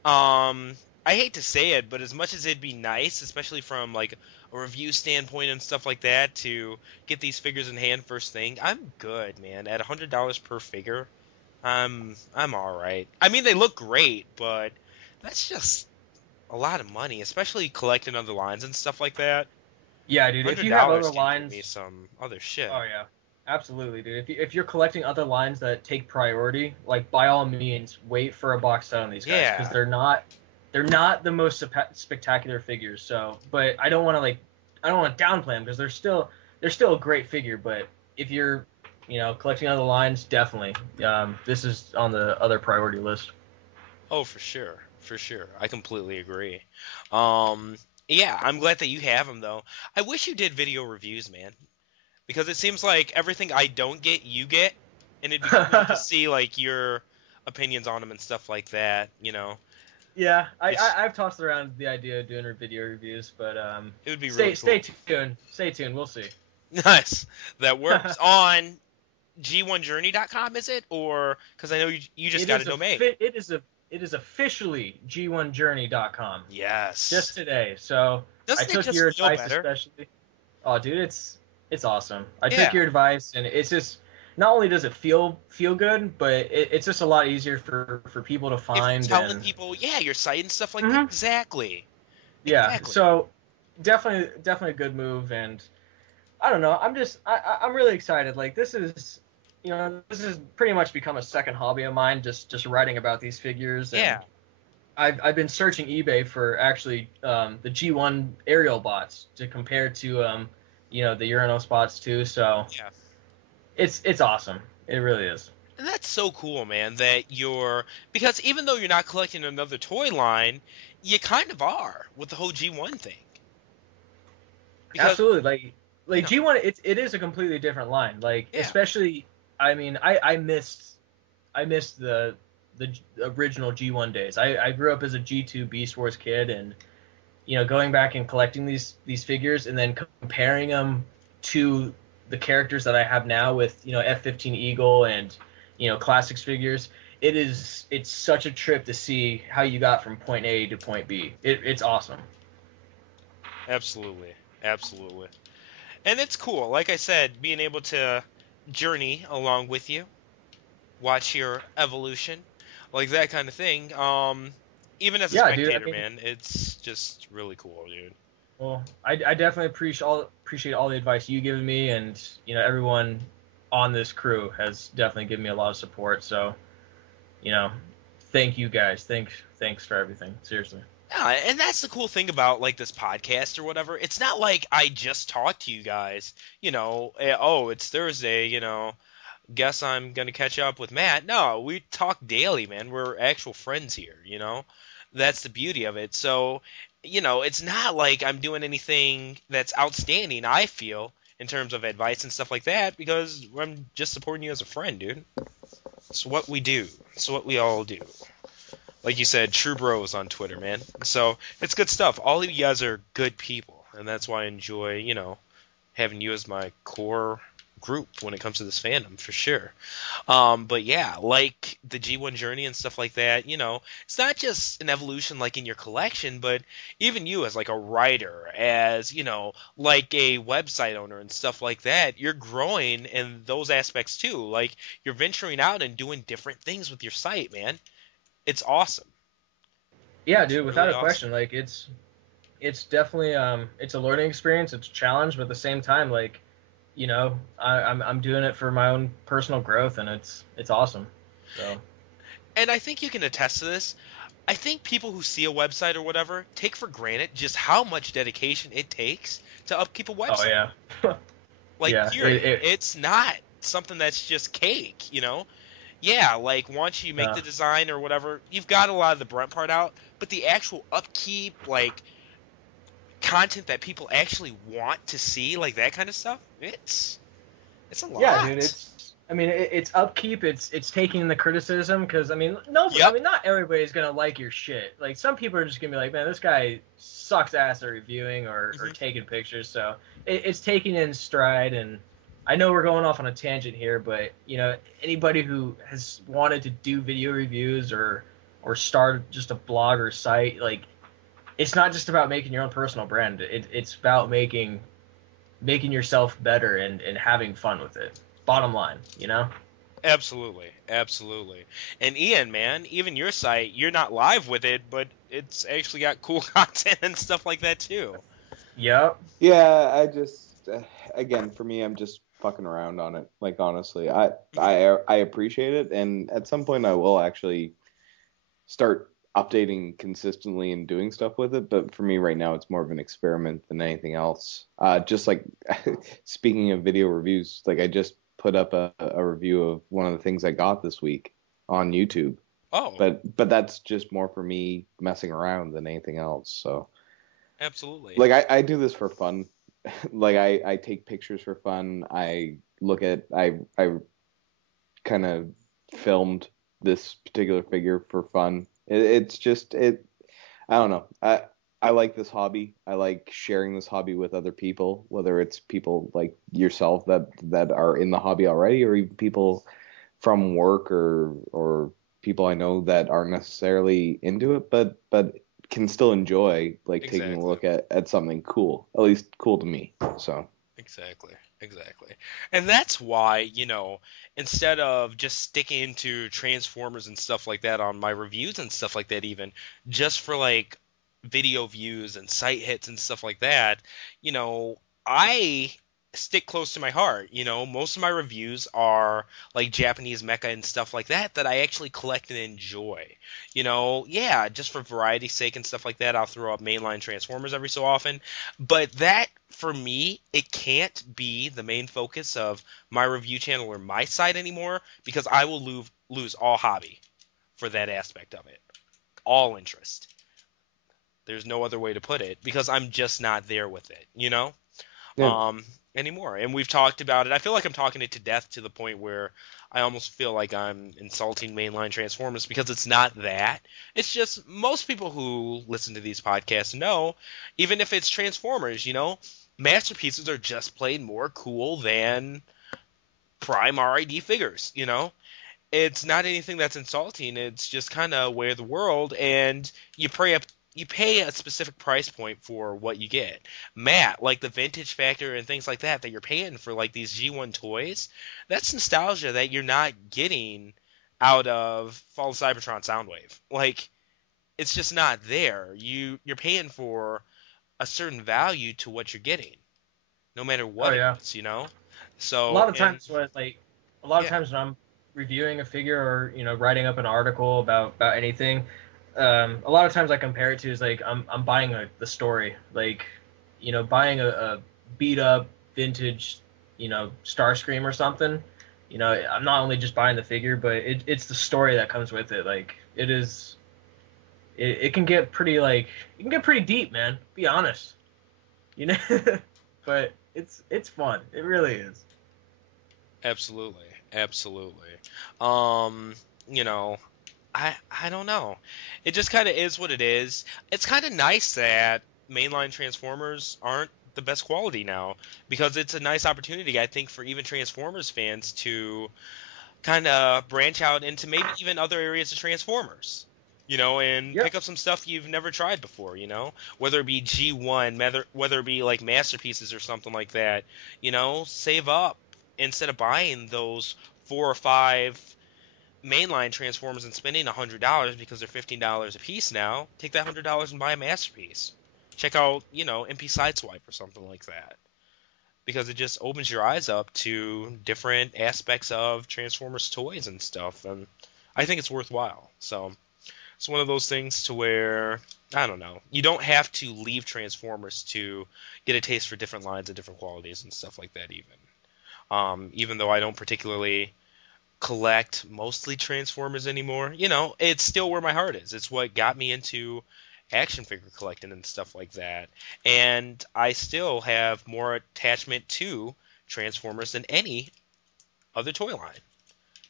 I hate to say it, but as much as it'd be nice, especially from like a review standpoint and stuff like that, to get these figures in hand first thing, I'm good, man. At $100 per figure, I'm all right. I mean, they look great, but that's just a lot of money, especially collecting other lines and stuff like that. Yeah, dude. If you have $100 other can get lines, me some other shit. oh yeah, absolutely, dude. If you're collecting other lines that take priority, like by all means, wait for a box set on these guys, because they're not the most spectacular figures. So, but I don't want to downplay them, because they're still a great figure. But if you're, you know, collecting other lines, definitely, this is on the other priority list. Oh, for sure. For sure. I completely agree. Yeah, I'm glad that you have them, though. I wish you did video reviews, man. Because it seems like everything I don't get, you get. And it'd be cool to see, like, your opinions on them and stuff like that, you know. Yeah, I've tossed around the idea of doing video reviews, but It would be really cool. stay tuned. Stay tuned. We'll see. Nice. That works. On G1Journey.com, is it? Or, because I know you just got a domain. It is officially G1Journey.com. Yes. Just today. So Doesn't I took it just your feel advice better? especially. Oh, dude, it's awesome. I Yeah. took your advice, and it's just, not only does it feel good, but it's just a lot easier for people to If find. telling and, people, yeah, your site and stuff like that. Exactly. yeah. Exactly. So definitely a good move, and I don't know. I'm really excited. Like this is pretty much become a second hobby of mine. Just writing about these figures. And Yeah. I've been searching eBay for actually the G1 aerial bots to compare to the Uranus bots too. So Yeah. it's awesome. It really is. And that's so cool, man, that because even though you're not collecting another toy line, you kind of are with the whole G1 thing. Because, Absolutely. Like you know, G1, it is a completely different line. Like, yeah. especially, I mean, I missed the original G1 days. I grew up as a G2 Beast Wars kid, and going back and collecting these figures and then comparing them to the characters that I have now with F-15 Eagle and classics figures. It's such a trip to see how you got from point A to point B. It's awesome. Absolutely. Absolutely. And it's cool. Like I said, being able to journey along with you, watch your evolution, like that kind of thing. Even as a Yeah, dude, spectator, man, it's just really cool, dude. Well, I definitely appreciate all the advice you given me, and everyone on this crew has definitely given me a lot of support. So, thank you guys. Thanks for everything. Seriously. Yeah, and that's the cool thing about like this podcast or whatever. It's not like I just talked to you guys, oh, it's Thursday, guess I'm gonna catch up with Matt. No, we talk daily, man. We're actual friends here, That's the beauty of it. So, it's not like I'm doing anything that's outstanding, I feel, in terms of advice and stuff like that, because I'm just supporting you as a friend, dude. It's what we do. It's what we all do. Like you said, true bros on Twitter, man. So it's good stuff. All of you guys are good people, and that's why I enjoy, having you as my core group when it comes to this fandom, for sure. But yeah, like the G1 journey and stuff like that, it's not just an evolution like in your collection, but even you as like a writer, as, like a website owner and stuff like that, you're growing in those aspects too. Like you're venturing out and doing different things with your site, man. It's awesome. Yeah, dude, without really a question. Like it's definitely it's a learning experience. It's a challenge, but at the same time, like, I'm doing it for my own personal growth, and it's awesome. So. And I think you can attest to this. I think people who see a website or whatever take for granted just how much dedication it takes to upkeep a website. Oh yeah. Yeah, it's not something that's just cake, Yeah, like once you make the design or whatever, you've got a lot of the brunt part out, but the actual upkeep, like content that people actually want to see, like that kind of stuff, it's a lot. Yeah, dude, it's upkeep, it's taking the criticism, because not everybody's gonna like your shit. Like some people are just gonna be like, man, this guy sucks ass at reviewing or taking pictures. So it's taking it in stride. And I know we're going off on a tangent here, but anybody who has wanted to do video reviews or start just a blog or site, like it's not just about making your own personal brand. It's about making yourself better and having fun with it. Bottom line, Absolutely. And Ian, man, even your site, you're not live with it, but it's actually got cool content and stuff like that too. Yep. Yeah, I just again, for me, I'm just fucking around on it. Like honestly, I appreciate it, and at some point I will actually start updating consistently and doing stuff with it. But for me right now, it's more of an experiment than anything else. Just like speaking of video reviews, like I just put up a review of one of the things I got this week on YouTube. Oh. But that's just more for me messing around than anything else. So. Absolutely. Like I do this for fun. Like I take pictures for fun. I kind of filmed this particular figure for fun. It's just I don't know. I like this hobby. I like sharing this hobby with other people, whether it's people like yourself that are in the hobby already, or even people from work or people I know that aren't necessarily into it, but can still enjoy taking a look at something cool, at least cool to me. So exactly. And that's why, instead of just sticking to Transformers and stuff like that on my reviews and stuff like that, even just for like video views and site hits and stuff like that, I stick close to my heart. Most of my reviews are like Japanese mecha and stuff like that I actually collect and enjoy. Yeah, just for variety's sake and stuff like that, I'll throw up mainline Transformers every so often. But that, for me, it can't be the main focus of my review channel or my site anymore, because I will lose all hobby for that aspect of it. All interest. There's no other way to put it, because I'm just not there with it, Yeah. Anymore. And we've talked about it. I feel like I'm talking it to death to the point where I almost feel like I'm insulting mainline Transformers because it's not that. It's just most people who listen to these podcasts know, even if it's Transformers, masterpieces are just plain more cool than prime RID figures, It's not anything that's insulting. It's just kind of where the world, and you pay a specific price point for what you get. Matt, like the vintage factor and things like that you're paying for like these G1 toys, that's nostalgia that you're not getting out of Fall of Cybertron Soundwave. Like, it's just not there. You're paying for a certain value to what you're getting, no matter what Oh, yeah. it is, So A lot of and- times when Yeah. times when I'm reviewing a figure or writing up an article about anything, a lot of times I compare it to is like I'm buying the story, like buying a beat up vintage Starscream or something. I'm not only just buying the figure, but it's the story that comes with it. Like it can get pretty deep, man. Be honest, but it's fun. It really is. Absolutely. I don't know. It just kind of is what it is. It's kind of nice that mainline Transformers aren't the best quality now, because it's a nice opportunity, I think, for even Transformers fans to kind of branch out into maybe even other areas of Transformers. And Yep. pick up some stuff you've never tried before, whether it be G1, whether it be like masterpieces or something like that, save up instead of buying those 4 or 5 mainline Transformers and spending $100 because they're $15 a piece now. Take that $100 and buy a masterpiece. Check out, MP Sideswipe or something like that, because it just opens your eyes up to different aspects of Transformers toys and stuff, and I think it's worthwhile. So it's one of those things to where, I don't know, you don't have to leave Transformers to get a taste for different lines and different qualities and stuff like that even though I don't particularly collect mostly Transformers anymore, it's still where my heart is. It's what got me into action figure collecting and stuff like that. And I still have more attachment to Transformers than any other toy line.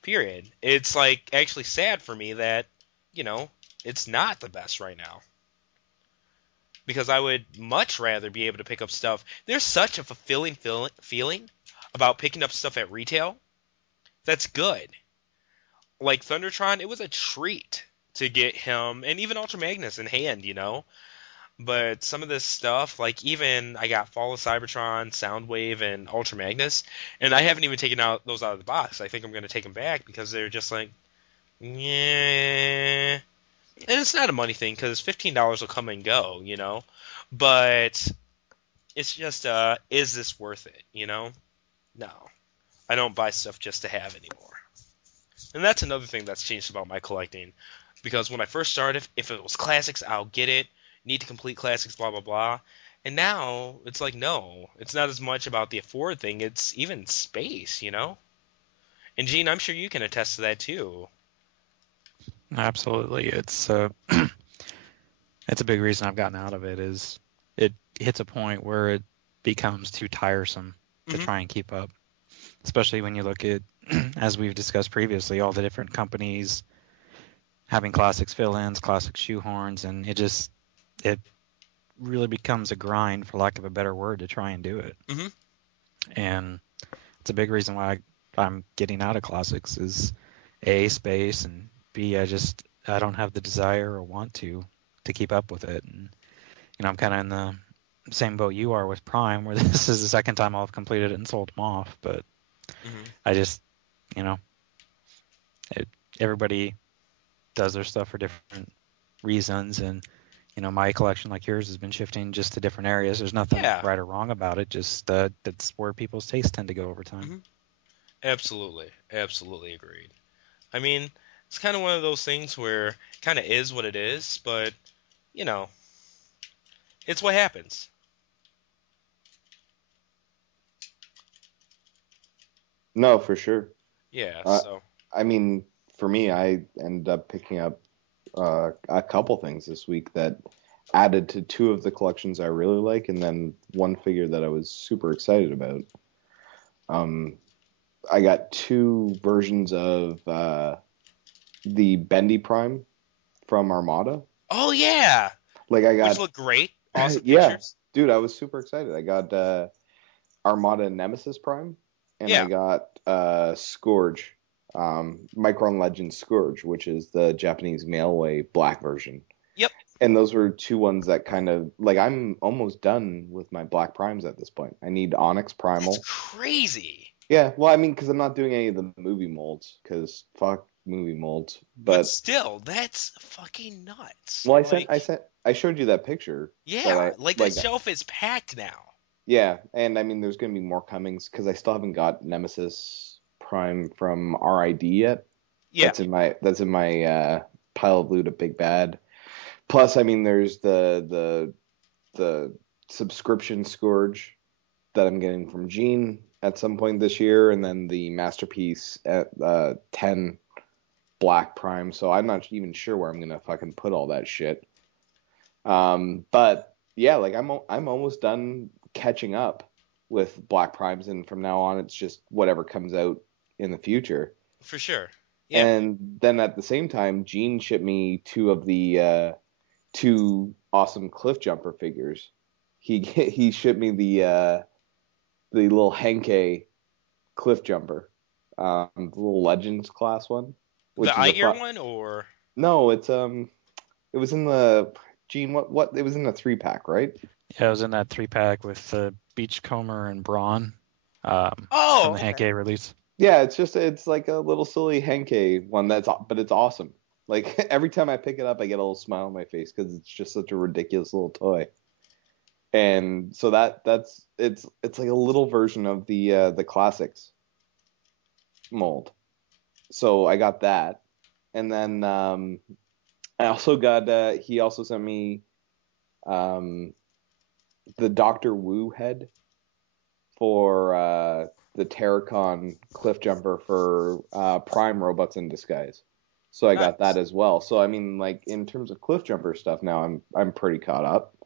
Period. It's like actually sad for me that, it's not the best right now. Because I would much rather be able to pick up stuff. There's such a fulfilling feeling about picking up stuff at retail that's good. Like Thundertron, it was a treat to get him, and even Ultra Magnus in hand, But some of this stuff, like even I got Fall of Cybertron, Soundwave, and Ultra Magnus, and I haven't even taken those out of the box. I think I'm going to take them back because they're just like, yeah. And it's not a money thing because $15 will come and go, But it's just, is this worth it, No. I don't buy stuff just to have anymore. And that's another thing that's changed about my collecting. Because when I first started, if it was classics, I'll get it. Need to complete classics, blah, blah, blah. And now, it's like, no. It's not as much about the afford thing. It's even space, And Gene, I'm sure you can attest to that too. Absolutely. It's it's a big reason I've gotten out of it, is it hits a point where it becomes too tiresome to try and keep up. Especially when you look at, as we've discussed previously, all the different companies having classics fill-ins, classic shoehorns, and it really becomes a grind, for lack of a better word, to try and do it. Mm-hmm. And it's a big reason why I'm getting out of classics, is A, space, and B, I don't have the desire or want to keep up with it. And I'm kind of in the same boat you are with Prime, where this is the second time I've completed it and sold them off. But I just, everybody does their stuff for different reasons, and my collection, like yours, has been shifting just to different areas. There's nothing right or wrong about it, just that's where people's tastes tend to go over time. Absolutely agreed. I mean, it's kind of one of those things where it kind of is what it is, but it's what happens. No, for sure. Yeah. So I mean, for me, I ended up picking up a couple things this week that added to 2 of the collections I really like, and then 1 figure that I was super excited about. I got 2 versions of the Bendy Prime from Armada. Oh yeah, Like I got, which look great. Awesome yeah, pictures. dude, I was super excited. I got Armada Nemesis Prime, and I Yeah. got Scourge, Micron Legend Scourge, which is the Japanese Mailway black version. Yep. And those were 2 ones that kind of, like, I'm almost done with my black primes at this point. I need Onyx Primal. That's crazy. Yeah, well, I mean, because I'm not doing any of the movie molds, because fuck movie molds. But still, that's fucking nuts. Well, I showed you that picture. Yeah, the shelf is packed now. Yeah, and I mean, there's gonna be more comings because I still haven't got Nemesis Prime from RID yet. Yeah, that's in my pile of loot at Big Bad. Plus, I mean, there's the subscription Scourge that I'm getting from Gene at some point this year, and then the Masterpiece at 10 Black Prime. So I'm not even sure where I'm gonna fucking put all that shit. But yeah, like I'm almost done catching up with Black Primes, and from now on, it's just whatever comes out in the future. For sure. Yeah. And then at the same time, Gene shipped me 2 of the 2 awesome Cliff Jumper figures. He shipped me the little Henkei Cliff Jumper, the little Legends class one. The iGear one, or no? It was in the Gene. What? It was in the 3-pack, right? Yeah, it was in that 3-pack with Beachcomber and Brawn. Oh, from the Henkei release. Yeah, it's like a little silly Henkei one but it's awesome. Like every time I pick it up, I get a little smile on my face because it's just such a ridiculous little toy. And so it's like a little version of the classics mold. So I got that, and then I also got he also sent me the Dr. Wu head for the Terracon Cliff Jumper for Prime Robots in Disguise. So I got that as well. So I mean, like in terms of Cliff Jumper stuff, now I'm pretty caught up.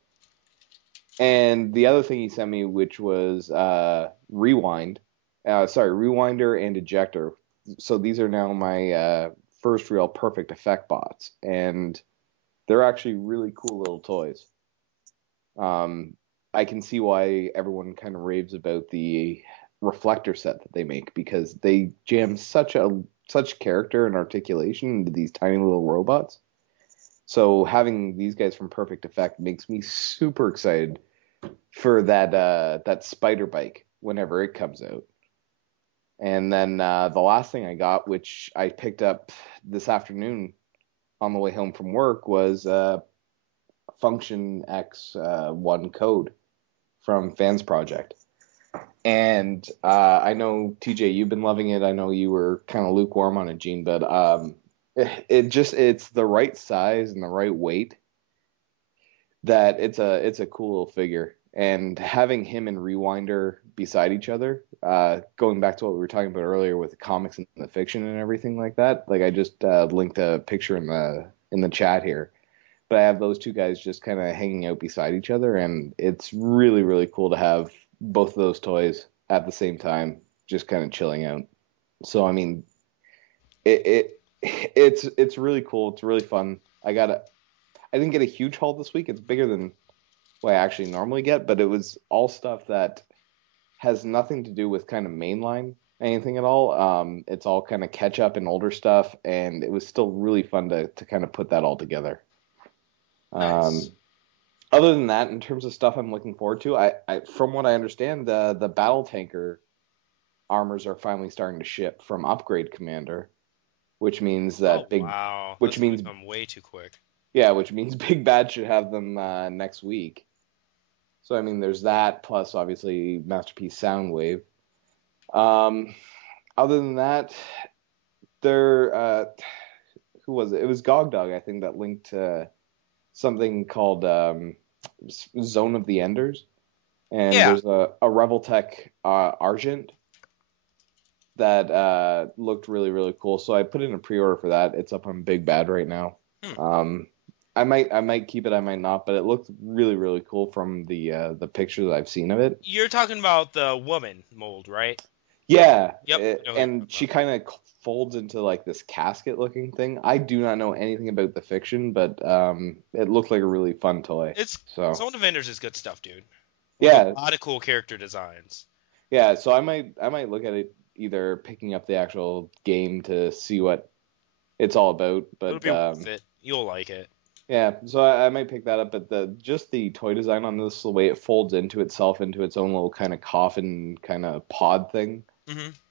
And the other thing he sent me, which was Rewinder and Ejector. So these are now my first real Perfect Effect bots, and they're actually really cool little toys. I can see why everyone kind of raves about the reflector set that they make, because they jam such character and articulation into these tiny little robots. So having these guys from Perfect Effect makes me super excited for that spider bike whenever it comes out. And then the last thing I got, which I picked up this afternoon on the way home from work, was Function X1 code from Fans Project. And I know, TJ, you've been loving it. I know you were kind of lukewarm on it, Gene, but it's the right size and the right weight that it's a cool little figure. And having him and Rewinder beside each other, going back to what we were talking about earlier with the comics and the fiction and everything like that, like I just linked a picture in the chat here. But I have those 2 guys just kind of hanging out beside each other, and it's really, really cool to have both of those toys at the same time, just kind of chilling out. So I mean, it's really cool. It's really fun. I didn't get a huge haul this week. It's bigger than what I actually normally get, but it was all stuff that has nothing to do with kind of mainline anything at all. It's all kind of catch up and older stuff, and it was still really fun to kind of put that all together. Nice. Other than that, in terms of stuff I'm looking forward to, I from what I understand, the battle tanker armors are finally starting to ship from Upgrade Commander, which means that which means become way too quick. Yeah, which means Big Bad should have them next week. So I mean, there's that, plus obviously Masterpiece Soundwave. Other than that, who was it? It was Gogdog, I think, that linked to something called Zone of the Enders, and there's a Reveltech Argent that looked really, really cool. So I put in a pre-order for that. It's up on Big Bad right now. I might keep it, I might not, but it looked really, really cool from the pictures I've seen of it. You're talking about the woman mold, right? Yeah. Yep. And she kind of folds into like this casket looking thing. I do not know anything about the fiction, but it looked like a really fun toy. Zone of Vendors is good stuff, dude. Yeah. A lot of cool character designs. Yeah, so I might look at it, either picking up the actual game to see what it's all about, but It'll be worth it. You'll like it. Yeah, so I might pick that up, but the toy design on this, the way it folds into itself into its own little kind of coffin kind of pod thing,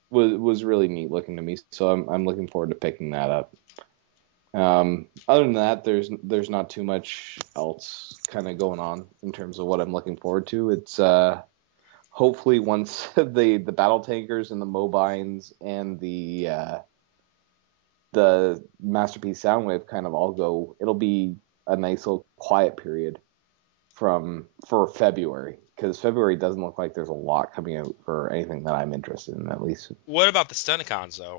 was really neat looking to me. So I'm looking forward to picking that up. Other than that, there's not too much else kind of going on in terms of what I'm looking forward to. It's hopefully once the battle tankers and the Mobines and the Masterpiece Soundwave kind of all go, it'll be a nice little quiet period for February, because February doesn't look like there's a lot coming out for anything that I'm interested in, at least. What about the Stunicons, though?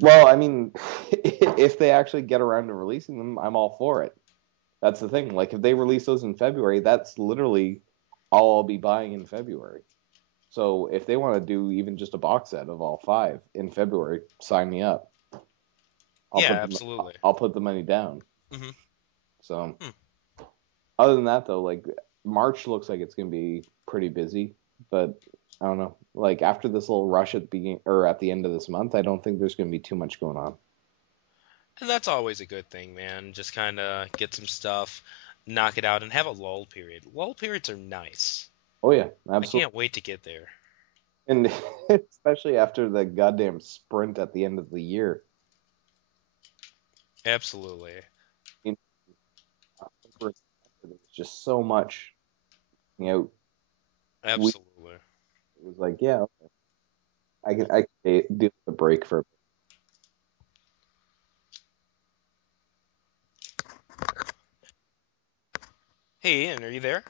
Well, I mean, if they actually get around to releasing them, I'm all for it. That's the thing. Like, if they release those in February, that's literally all I'll be buying in February. So if they want to do even just a box set of all 5 in February, sign me up. Absolutely. I'll put the money down. Mm-hmm. So, other than that, though, like, March looks like it's going to be pretty busy, but I don't know. Like, after this little rush at the beginning or at the end of this month, I don't think there's going to be too much going on. And that's always a good thing, man. Just kind of get some stuff, knock it out, and have a lull period. Lull periods are nice. Oh, yeah, absolutely. I can't wait to get there. And especially after the goddamn sprint at the end of the year. Absolutely. There's just so much, Absolutely. It was like, yeah, okay. I can deal with the break for a bit. Hey, Ian, are you there?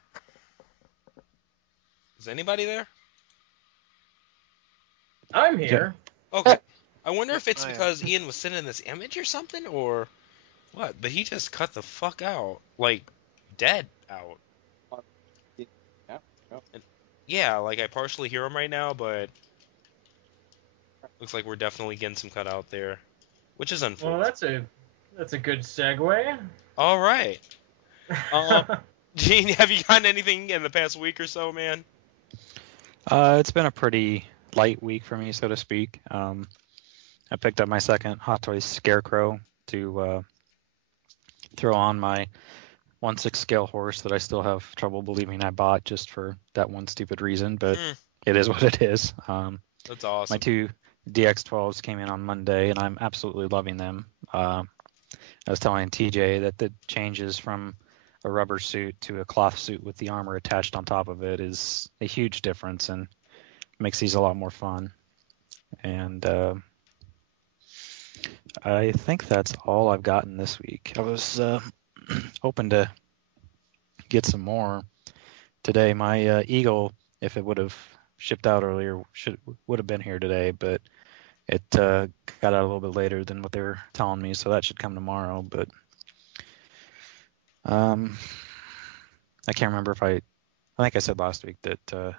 Is anybody there? I'm here. Okay. I wonder if it's because Ian was sending this image or something, or what? But he just cut the fuck out. Like, dead out. Yeah, like, I partially hear him right now, but looks like we're definitely getting some cut out there, which is unfortunate. Well, that's a good segue. All right. Gene, have you gotten anything in the past week or so, man? It's been a pretty light week for me, so to speak. I picked up my second Hot Toys Scarecrow to throw on my 1/6 scale horse that I still have trouble believing I bought just for that one stupid reason, but it is what it is. That's awesome. My 2 DX12s came in on Monday, and I'm absolutely loving them. I was telling TJ that the changes from a rubber suit to a cloth suit with the armor attached on top of it is a huge difference and makes these a lot more fun. And I think that's all I've gotten this week. I was hoping to get some more today. My Eagle, if it would have shipped out earlier, would have been here today, but it got out a little bit later than what they were telling me, so that should come tomorrow. But I can't remember if I think I said last week that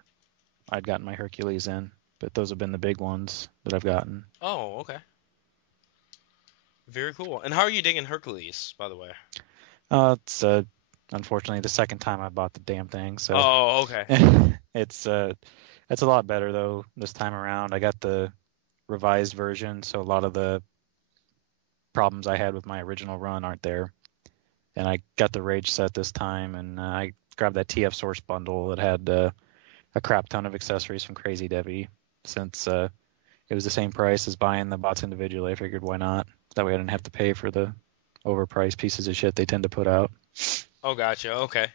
I'd gotten my Hercules in, but those have been the big ones that I've gotten. Oh, okay. Very cool. And how are you digging Hercules, by the way? It's unfortunately the second time I bought the damn thing. So. Oh, okay. It's a lot better though this time around. I got the revised version, so a lot of the problems I had with my original run aren't there. And I got the Rage set this time, and I grabbed that TF Source bundle that had a crap ton of accessories from Crazy Debbie. Since it was the same price as buying the bots individually, I figured why not? That way I didn't have to pay for the overpriced pieces of shit they tend to put out. Oh, gotcha. Okay.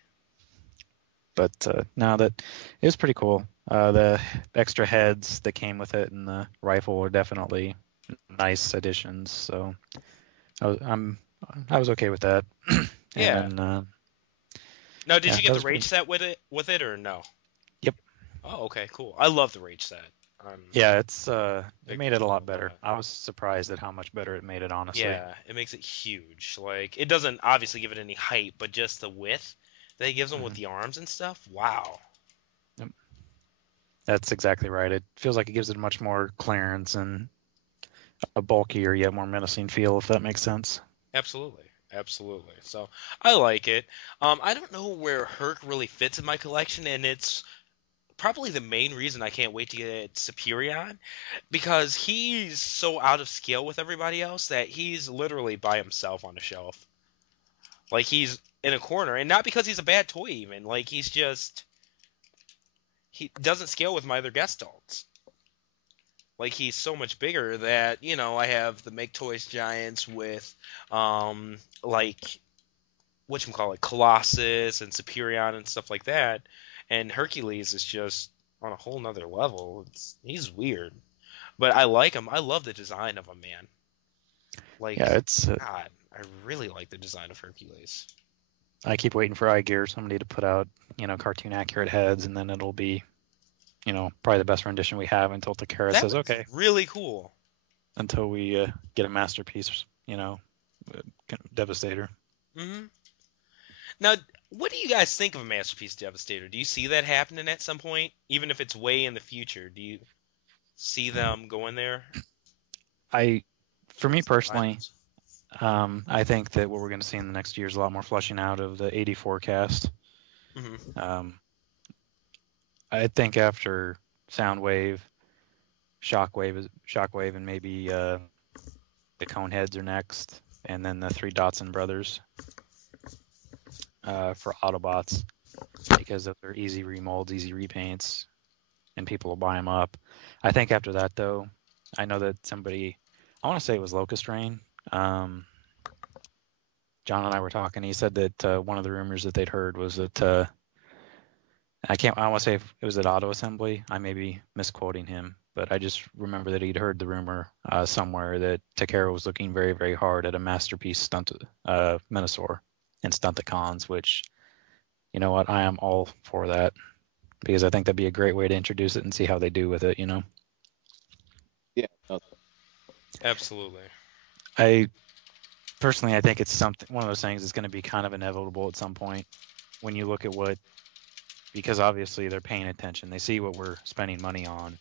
But now that it was pretty cool. The extra heads that came with it and the rifle were definitely nice additions. So I was okay with that. Yeah. And, now, did you get the Rage set with it or no? Yep. Oh, okay, cool. I love the Rage set. Yeah, it made it a lot better. I was surprised at how much better it made it, honestly. Yeah, it makes it huge. Like, it doesn't obviously give it any height, but just the width that it gives them with the arms and stuff. Wow. Yep. That's exactly right. It feels like it gives it much more clearance and a bulkier yet more menacing feel, if that makes sense. Absolutely. Absolutely. So, I like it. I don't know where Herc really fits in my collection, and it's probably the main reason I can't wait to get Superion, because he's so out of scale with everybody else that he's literally by himself on a shelf. Like, he's in a corner, and not because he's a bad toy even. Like, he doesn't scale with my other guest dolls. Like, he's so much bigger that, I have the Make Toys Giants with, like, whatchamacallit, Colossus and Superion and stuff like that. And Hercules is just on a whole nother level. He's weird. But I like him. I love the design of him, man. Like, yeah, God, I really like the design of Hercules. I keep waiting for iGear, somebody to put out, cartoon accurate heads, and then it'll be, probably the best rendition we have until Takara says, okay. Really cool. Until we get a masterpiece, Devastator. Mm-hmm. Now, what do you guys think of a Masterpiece Devastator? Do you see that happening at some point? Even if it's way in the future, do you see them going there? For me personally, I think that what we're going to see in the next year is a lot more fleshing out of the 84 cast. Mm-hmm. I think after Soundwave, Shockwave, and maybe the Coneheads are next, and then the 3 Dotson brothers for Autobots, because of their easy remolds, easy repaints, and people will buy them up. I think after that, though, I know that somebody, I want to say it was Locust Rain, John and I were talking. He said that one of the rumors that they'd heard was that I want to say if it was at Auto Assembly. I may be misquoting him, but I just remember that he'd heard the rumor somewhere that Takara was looking very, very hard at a masterpiece Minosaur and Stunticons, which, you know what, I am all for that, because I think that'd be a great way to introduce it and see how they do with it, Yeah. Absolutely. I think it's one of those things that's going to be kind of inevitable at some point when you look at because obviously they're paying attention. They see what we're spending money on,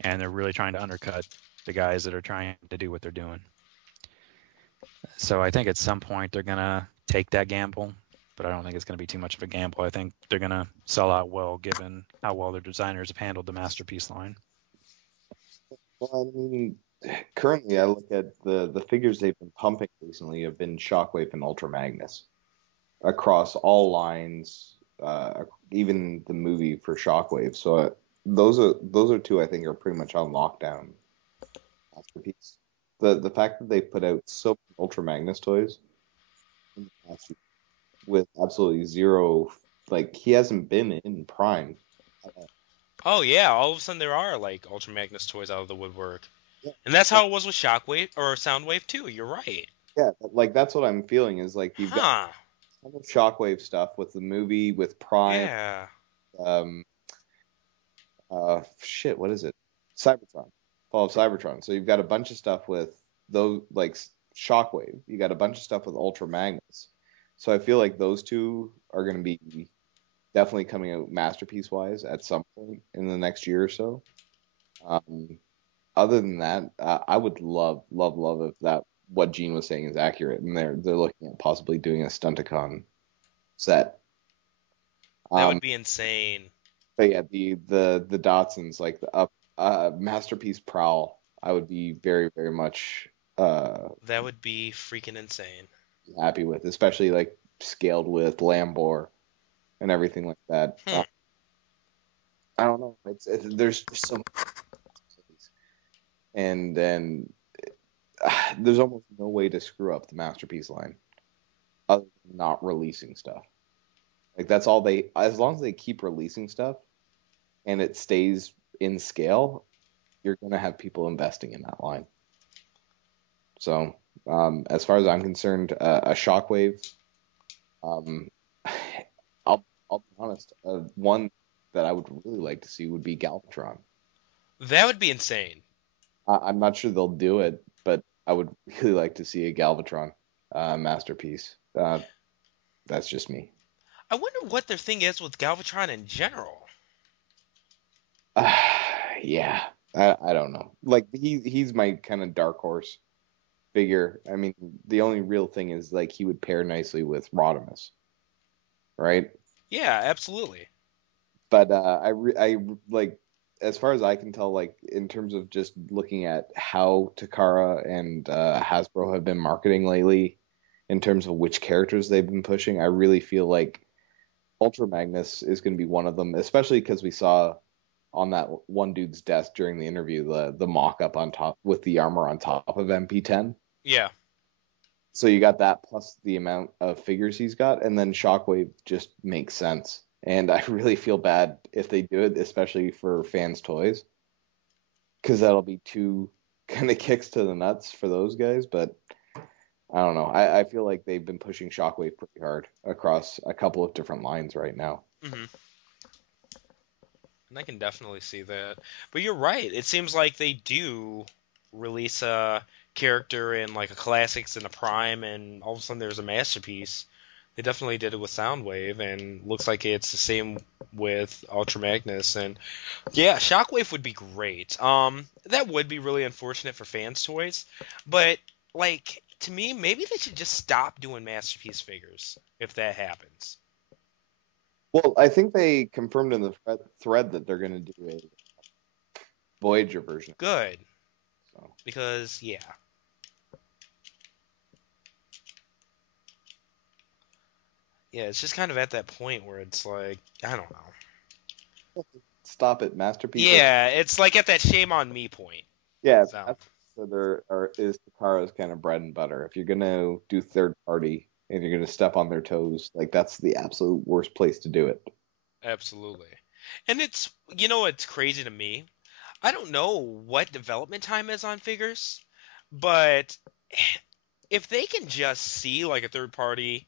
and they're really trying to undercut the guys that are trying to do what they're doing. So I think at some point they're going to take that gamble, but I don't think it's going to be too much of a gamble. I think they're going to sell out well, given how well their designers have handled the Masterpiece line. Well, I mean, currently I look at the figures they've been pumping recently have been Shockwave and Ultra Magnus across all lines, even the movie for Shockwave. So those are two I think are pretty much on lockdown. Masterpiece. The fact that they put out so many Ultra Magnus toys with absolutely zero, like, he hasn't been in Prime. Oh yeah, all of a sudden there are like Ultra Magnus toys out of the woodwork. Yeah. And that's how it was with Shockwave or Soundwave too. You're right. Yeah, like that's what I'm feeling is like you've got some of Shockwave stuff with the movie, with Prime. Yeah. What is it? Cybertron. Fall of Cybertron. So you've got a bunch of stuff with those, like Shockwave. You got a bunch of stuff with Ultra Magnus. So I feel like those two are going to be definitely coming out masterpiece wise at some point in the next year or so. Other than that, I would love if that what Gene was saying is accurate, and they're looking at possibly doing a Stunticon set. That would be insane. But yeah, the Dotsons, like the masterpiece Prowl, I would be very, very much that would be freaking insane. Happy with, especially like scaled with Lambor and everything like that. I don't know. There's so much, and then there's almost no way to screw up the masterpiece line other than not releasing stuff. Like that's all as long as they keep releasing stuff and it stays in scale, you're gonna have people investing in that line. So as far as I'm concerned, a Shockwave. I'll be honest. One that I would really like to see would be Galvatron. That would be insane. I'm not sure they'll do it, but I would really like to see a Galvatron masterpiece. That's just me. I wonder what their thing is with Galvatron in general. Yeah, I don't know. Like he's my kind of dark horse figure. I mean, the only real thing is like he would pair nicely with Rodimus, right? Yeah, absolutely. But I like, as far as I can tell, like in terms of just looking at how Takara and Hasbro have been marketing lately, in terms of which characters they've been pushing, I really feel like Ultra Magnus is going to be one of them, especially because we saw on that one dude's desk during the interview the mock-up on top with the armor on top of MP10. Yeah. So you got that plus the amount of figures he's got, and then Shockwave just makes sense. And I really feel bad if they do it, especially for fans' toys, because that'll be two kind of kicks to the nuts for those guys. But I don't know. I feel like they've been pushing Shockwave pretty hard across a couple of different lines right now. Mm-hmm. And I can definitely see that. But you're right. It seems like they do release a character in like a classics and a prime, and all of a sudden there's a masterpiece. They definitely did it with Soundwave, and looks like it's the same with Ultra Magnus. And yeah, Shockwave would be great. That would be really unfortunate for fans' toys, but like to me, maybe they should just stop doing masterpiece figures if that happens. Well, I think they confirmed in the thread that they're going to do a Voyager version. Good. So. Because, yeah. Yeah, it's just kind of at that point where it's like, I don't know. Stop it, masterpiece. Yeah, it's like at that shame on me point. Yeah, so is Takara's kind of bread and butter. If you're going to do third party and you're going to step on their toes, like that's the absolute worst place to do it. Absolutely. And it's, it's crazy to me. I don't know what development time is on figures, but if they can just see like a third party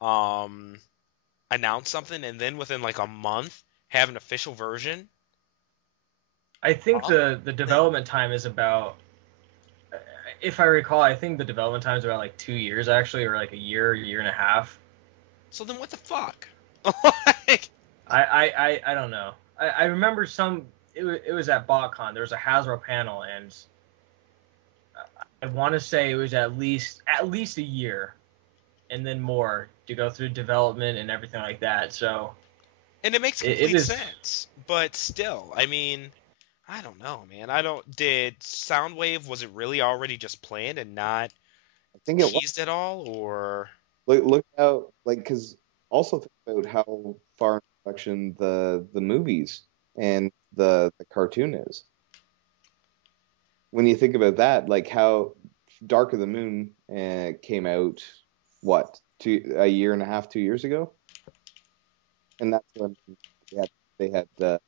announce something and then within like a month have an official version. I think the development time is about, if I recall, I think the development time is about like 2 years actually, or like a year and a half. So then what the fuck? I don't know. I remember it was at BotCon. There was a Hasbro panel, and I want to say it was at least a year, and then more to go through development and everything like that. So, and it makes complete sense. But still, I mean, I don't know, man. Did Soundwave, was it really already just planned and not teased at all, or look out, like, because also think about how far in production the movies and the cartoon is. When you think about that, like how Dark of the Moon came out, a year and a half, 2 years ago, and that's when they had that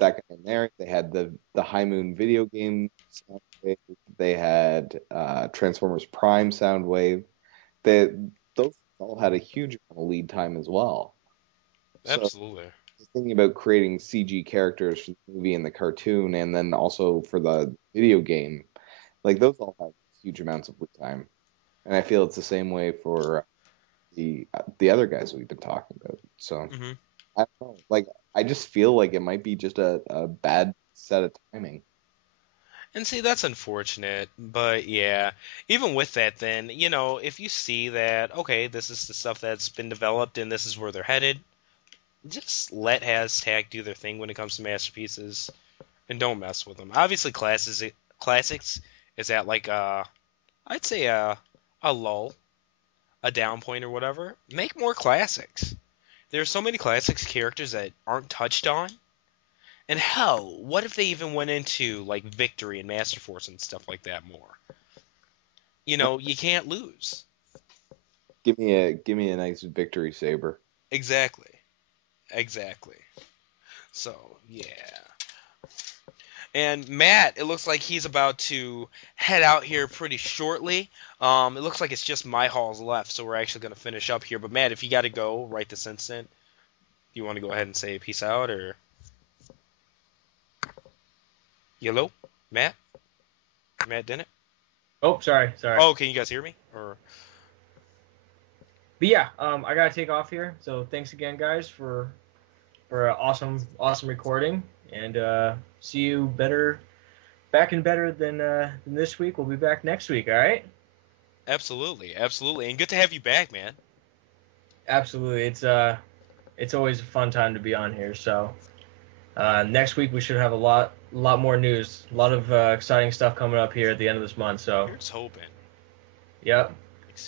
guy in there. They had the High Moon video game Soundwave. They had Transformers Prime Soundwave. Those all had a huge amount of lead time as well. Absolutely. So, thinking about creating CG characters for the movie and the cartoon, and then also for the video game, like those all have huge amounts of lead time. And I feel it's the same way for the other guys we've been talking about. So I don't know. Like I just feel like it might be just a bad set of timing. And see, that's unfortunate, but yeah, even with that then, if you see that, okay, this is the stuff that's been developed and this is where they're headed, just let Hashtag do their thing when it comes to masterpieces and don't mess with them. Obviously, classics is at like I'd say a lull, a down point or whatever. Make more classics. There are so many classics characters that aren't touched on. And hell, what if they even went into like Victory and Master Force and stuff like that more? You can't lose. Give me a nice Victory Saber. Exactly. So, yeah. And Matt, it looks like he's about to head out here pretty shortly. It looks like it's just my halls left, so we're actually going to finish up here. But Matt, if you got to go right this instant, you want to go ahead and say peace out, or? Hello, Matt Dennett. Oh, sorry. Oh, can you guys hear me? Or But yeah, I gotta take off here. So thanks again, guys, for an awesome recording, and see you back and better than this week. We'll be back next week. All right. absolutely, and good to have you back, man. Absolutely. It's always a fun time to be on here. So next week we should have a lot more news, a lot of exciting stuff coming up here at the end of this month. So Here's hoping. Yep.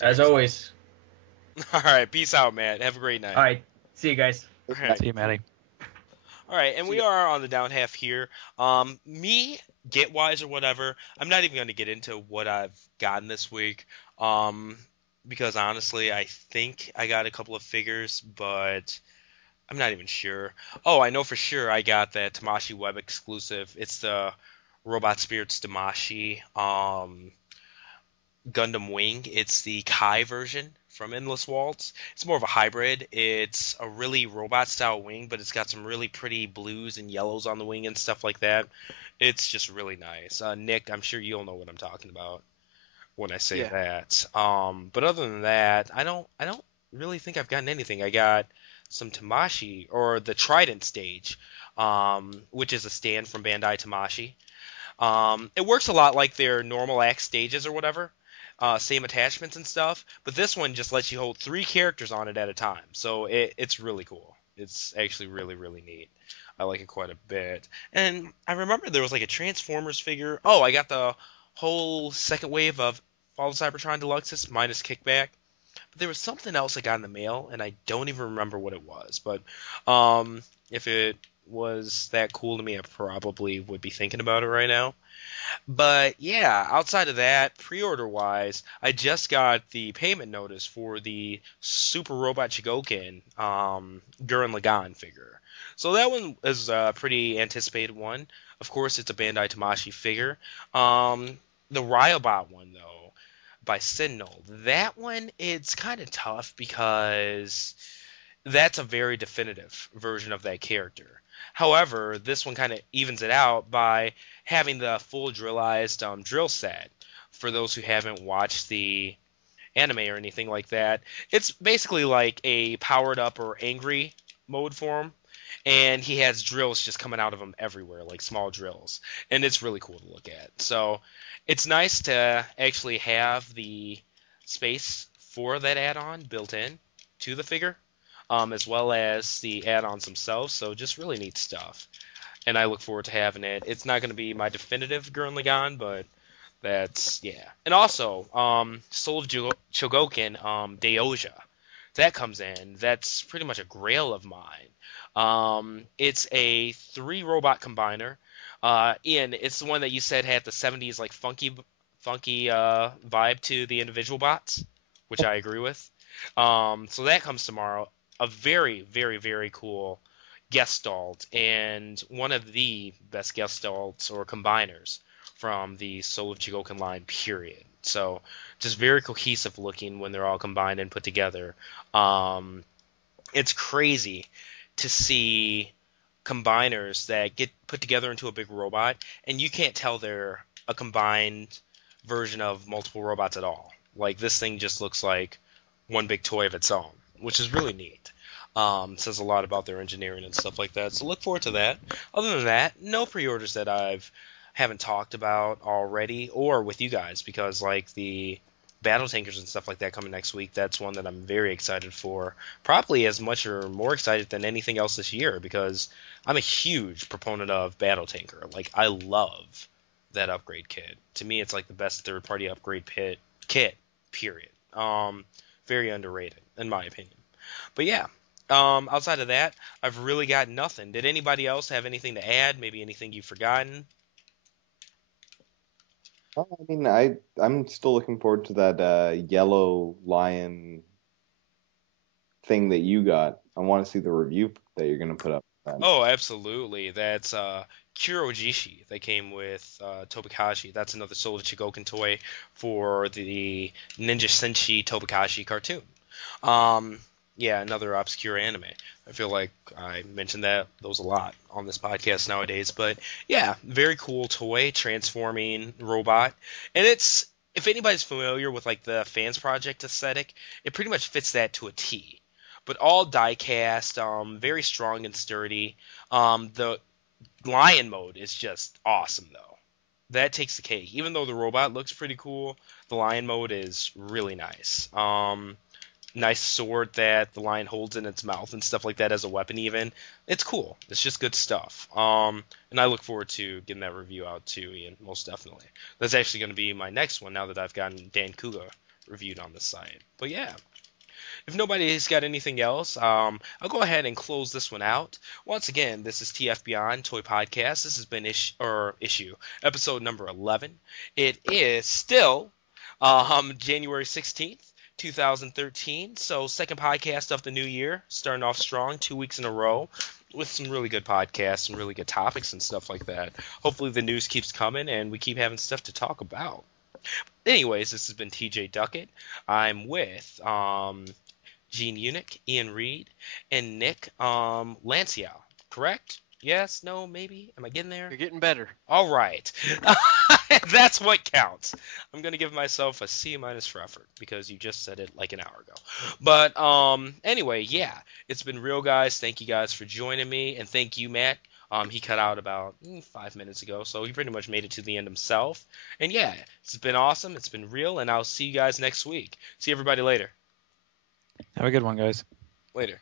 As always. All right, peace out, Matt. Have a great night. All right. See you guys. All right. See you, Matty. All right, and we are on the down half here. Me, get-wise or whatever, I'm not even going to get into what I've gotten this week, because honestly, I think I got a couple of figures, but I'm not even sure. Oh, I know for sure I got that Tamashii web exclusive. It's the Robot Spirits Tamashii Gundam Wing. It's the Kai version from Endless Waltz. It's more of a hybrid. It's a really robot-style wing, but it's got some really pretty blues and yellows on the wing and stuff like that. It's just really nice. Nick, I'm sure you'll know what I'm talking about when I say that. But other than that, I don't really think I've gotten anything. I got some Tamashii, or the Trident stage, which is a stand from Bandai Tamashii. It works a lot like their normal act stages or whatever. Same attachments and stuff, but this one just lets you hold 3 characters on it at a time, so it's really cool. It's actually really, really neat. I like it quite a bit. And I remember there was like a Transformers figure. Oh, I got the whole second wave of Fall of Cybertron Deluxes minus kickback. But there was something else I got in the mail, and I don't even remember what it was. But if it was that cool to me, I probably would be thinking about it right now. But yeah, outside of that, pre-order wise, I just got the payment notice for the Super Robot Chogokin Gurren Lagann figure. So that one is a pretty anticipated one. Of course, it's a Bandai Tamashii figure. The Riobot one, though, by Sentinel, that one, it's kind of tough because that's a very definitive version of that character. However, this one kind of evens it out by having the full drillized drill set. For those who haven't watched the anime or anything like that, it's basically like a powered up or angry mode for him, and he has drills just coming out of him everywhere, like small drills, and it's really cool to look at. So it's nice to actually have the space for that add-on built in to the figure, as well as the add-ons themselves. So just really neat stuff, and I look forward to having it. It's not going to be my definitive Gurren Lagann, but that's, yeah. And also, Soul of Chogokin, Deoja, that comes in. That's pretty much a grail of mine. It's a 3-robot combiner. Ian, it's the one that you said had the 70s like funky vibe to the individual bots, which I agree with. So that comes tomorrow. A very, very, very cool guest stalled, and one of the best guest stalls or combiners from the Soul of Chogokin line, period. So just very cohesive looking when they're all combined and put together. It's crazy to see combiners that get put together into a big robot, and you can't tell they're a combined version of multiple robots at all. Like, this thing just looks like one big toy of its own, which is really neat. Says a lot about their engineering and stuff like that. So look forward to that. Other than that, no pre-orders that haven't talked about already or with you guys, because like the battle tankers and stuff like that coming next week, that's one that I'm very excited for. Probably as much or more excited than anything else this year, because I'm a huge proponent of battle tanker. Like, I love that upgrade kit. To me, it's like the best third-party upgrade kit, period. Very underrated, in my opinion. But yeah, outside of that, I've really got nothing. Did anybody else have anything to add? Maybe anything you've forgotten? I mean, I'm still looking forward to that yellow lion thing that you got. I want to see the review that you're going to put up. Oh, absolutely. That's Kurojishi that came with Tobakashi. That's another Soul of Chogokin toy for the Ninja Senshi Tobakashi cartoon. yeah, another obscure anime. I feel like I mentioned those a lot on this podcast nowadays. But yeah, very cool toy, transforming robot. And it's, if anybody's familiar with like the Fans Project aesthetic, it pretty much fits that to a T. But all die cast, very strong and sturdy. The lion mode is just awesome though. That takes the cake. Even though the robot looks pretty cool, the lion mode is really nice. Nice sword that the lion holds in its mouth and stuff like that as a weapon even. It's cool. It's just good stuff. And I look forward to getting that review out too, Ian, most definitely. That's actually going to be my next one now that I've gotten Dan Kuga reviewed on the site. But yeah. If nobody's got anything else, I'll go ahead and close this one out. Once again, this is TF Beyond Toy Podcast. This has been issue episode number 11. It is still January 16th. 2013, so second podcast of the new year, starting off strong, 2 weeks in a row with some really good podcasts and really good topics and stuff like that. Hopefully the news keeps coming and we keep having stuff to talk about. Anyways, this has been TJ Duckett. I'm with Gene Unick, Ian Reid, and Nick Lanciaux, correct? Yes, no, maybe? Am I getting there? You're getting better. All right. That's what counts. I'm going to give myself a C- for effort because you just said it like an hour ago. But anyway, yeah, it's been real, guys. Thank you guys for joining me. And thank you, Matt. He cut out about 5 minutes ago, so he pretty much made it to the end himself. And yeah, it's been awesome. It's been real, and I'll see you guys next week. See everybody later. Have a good one, guys. Later.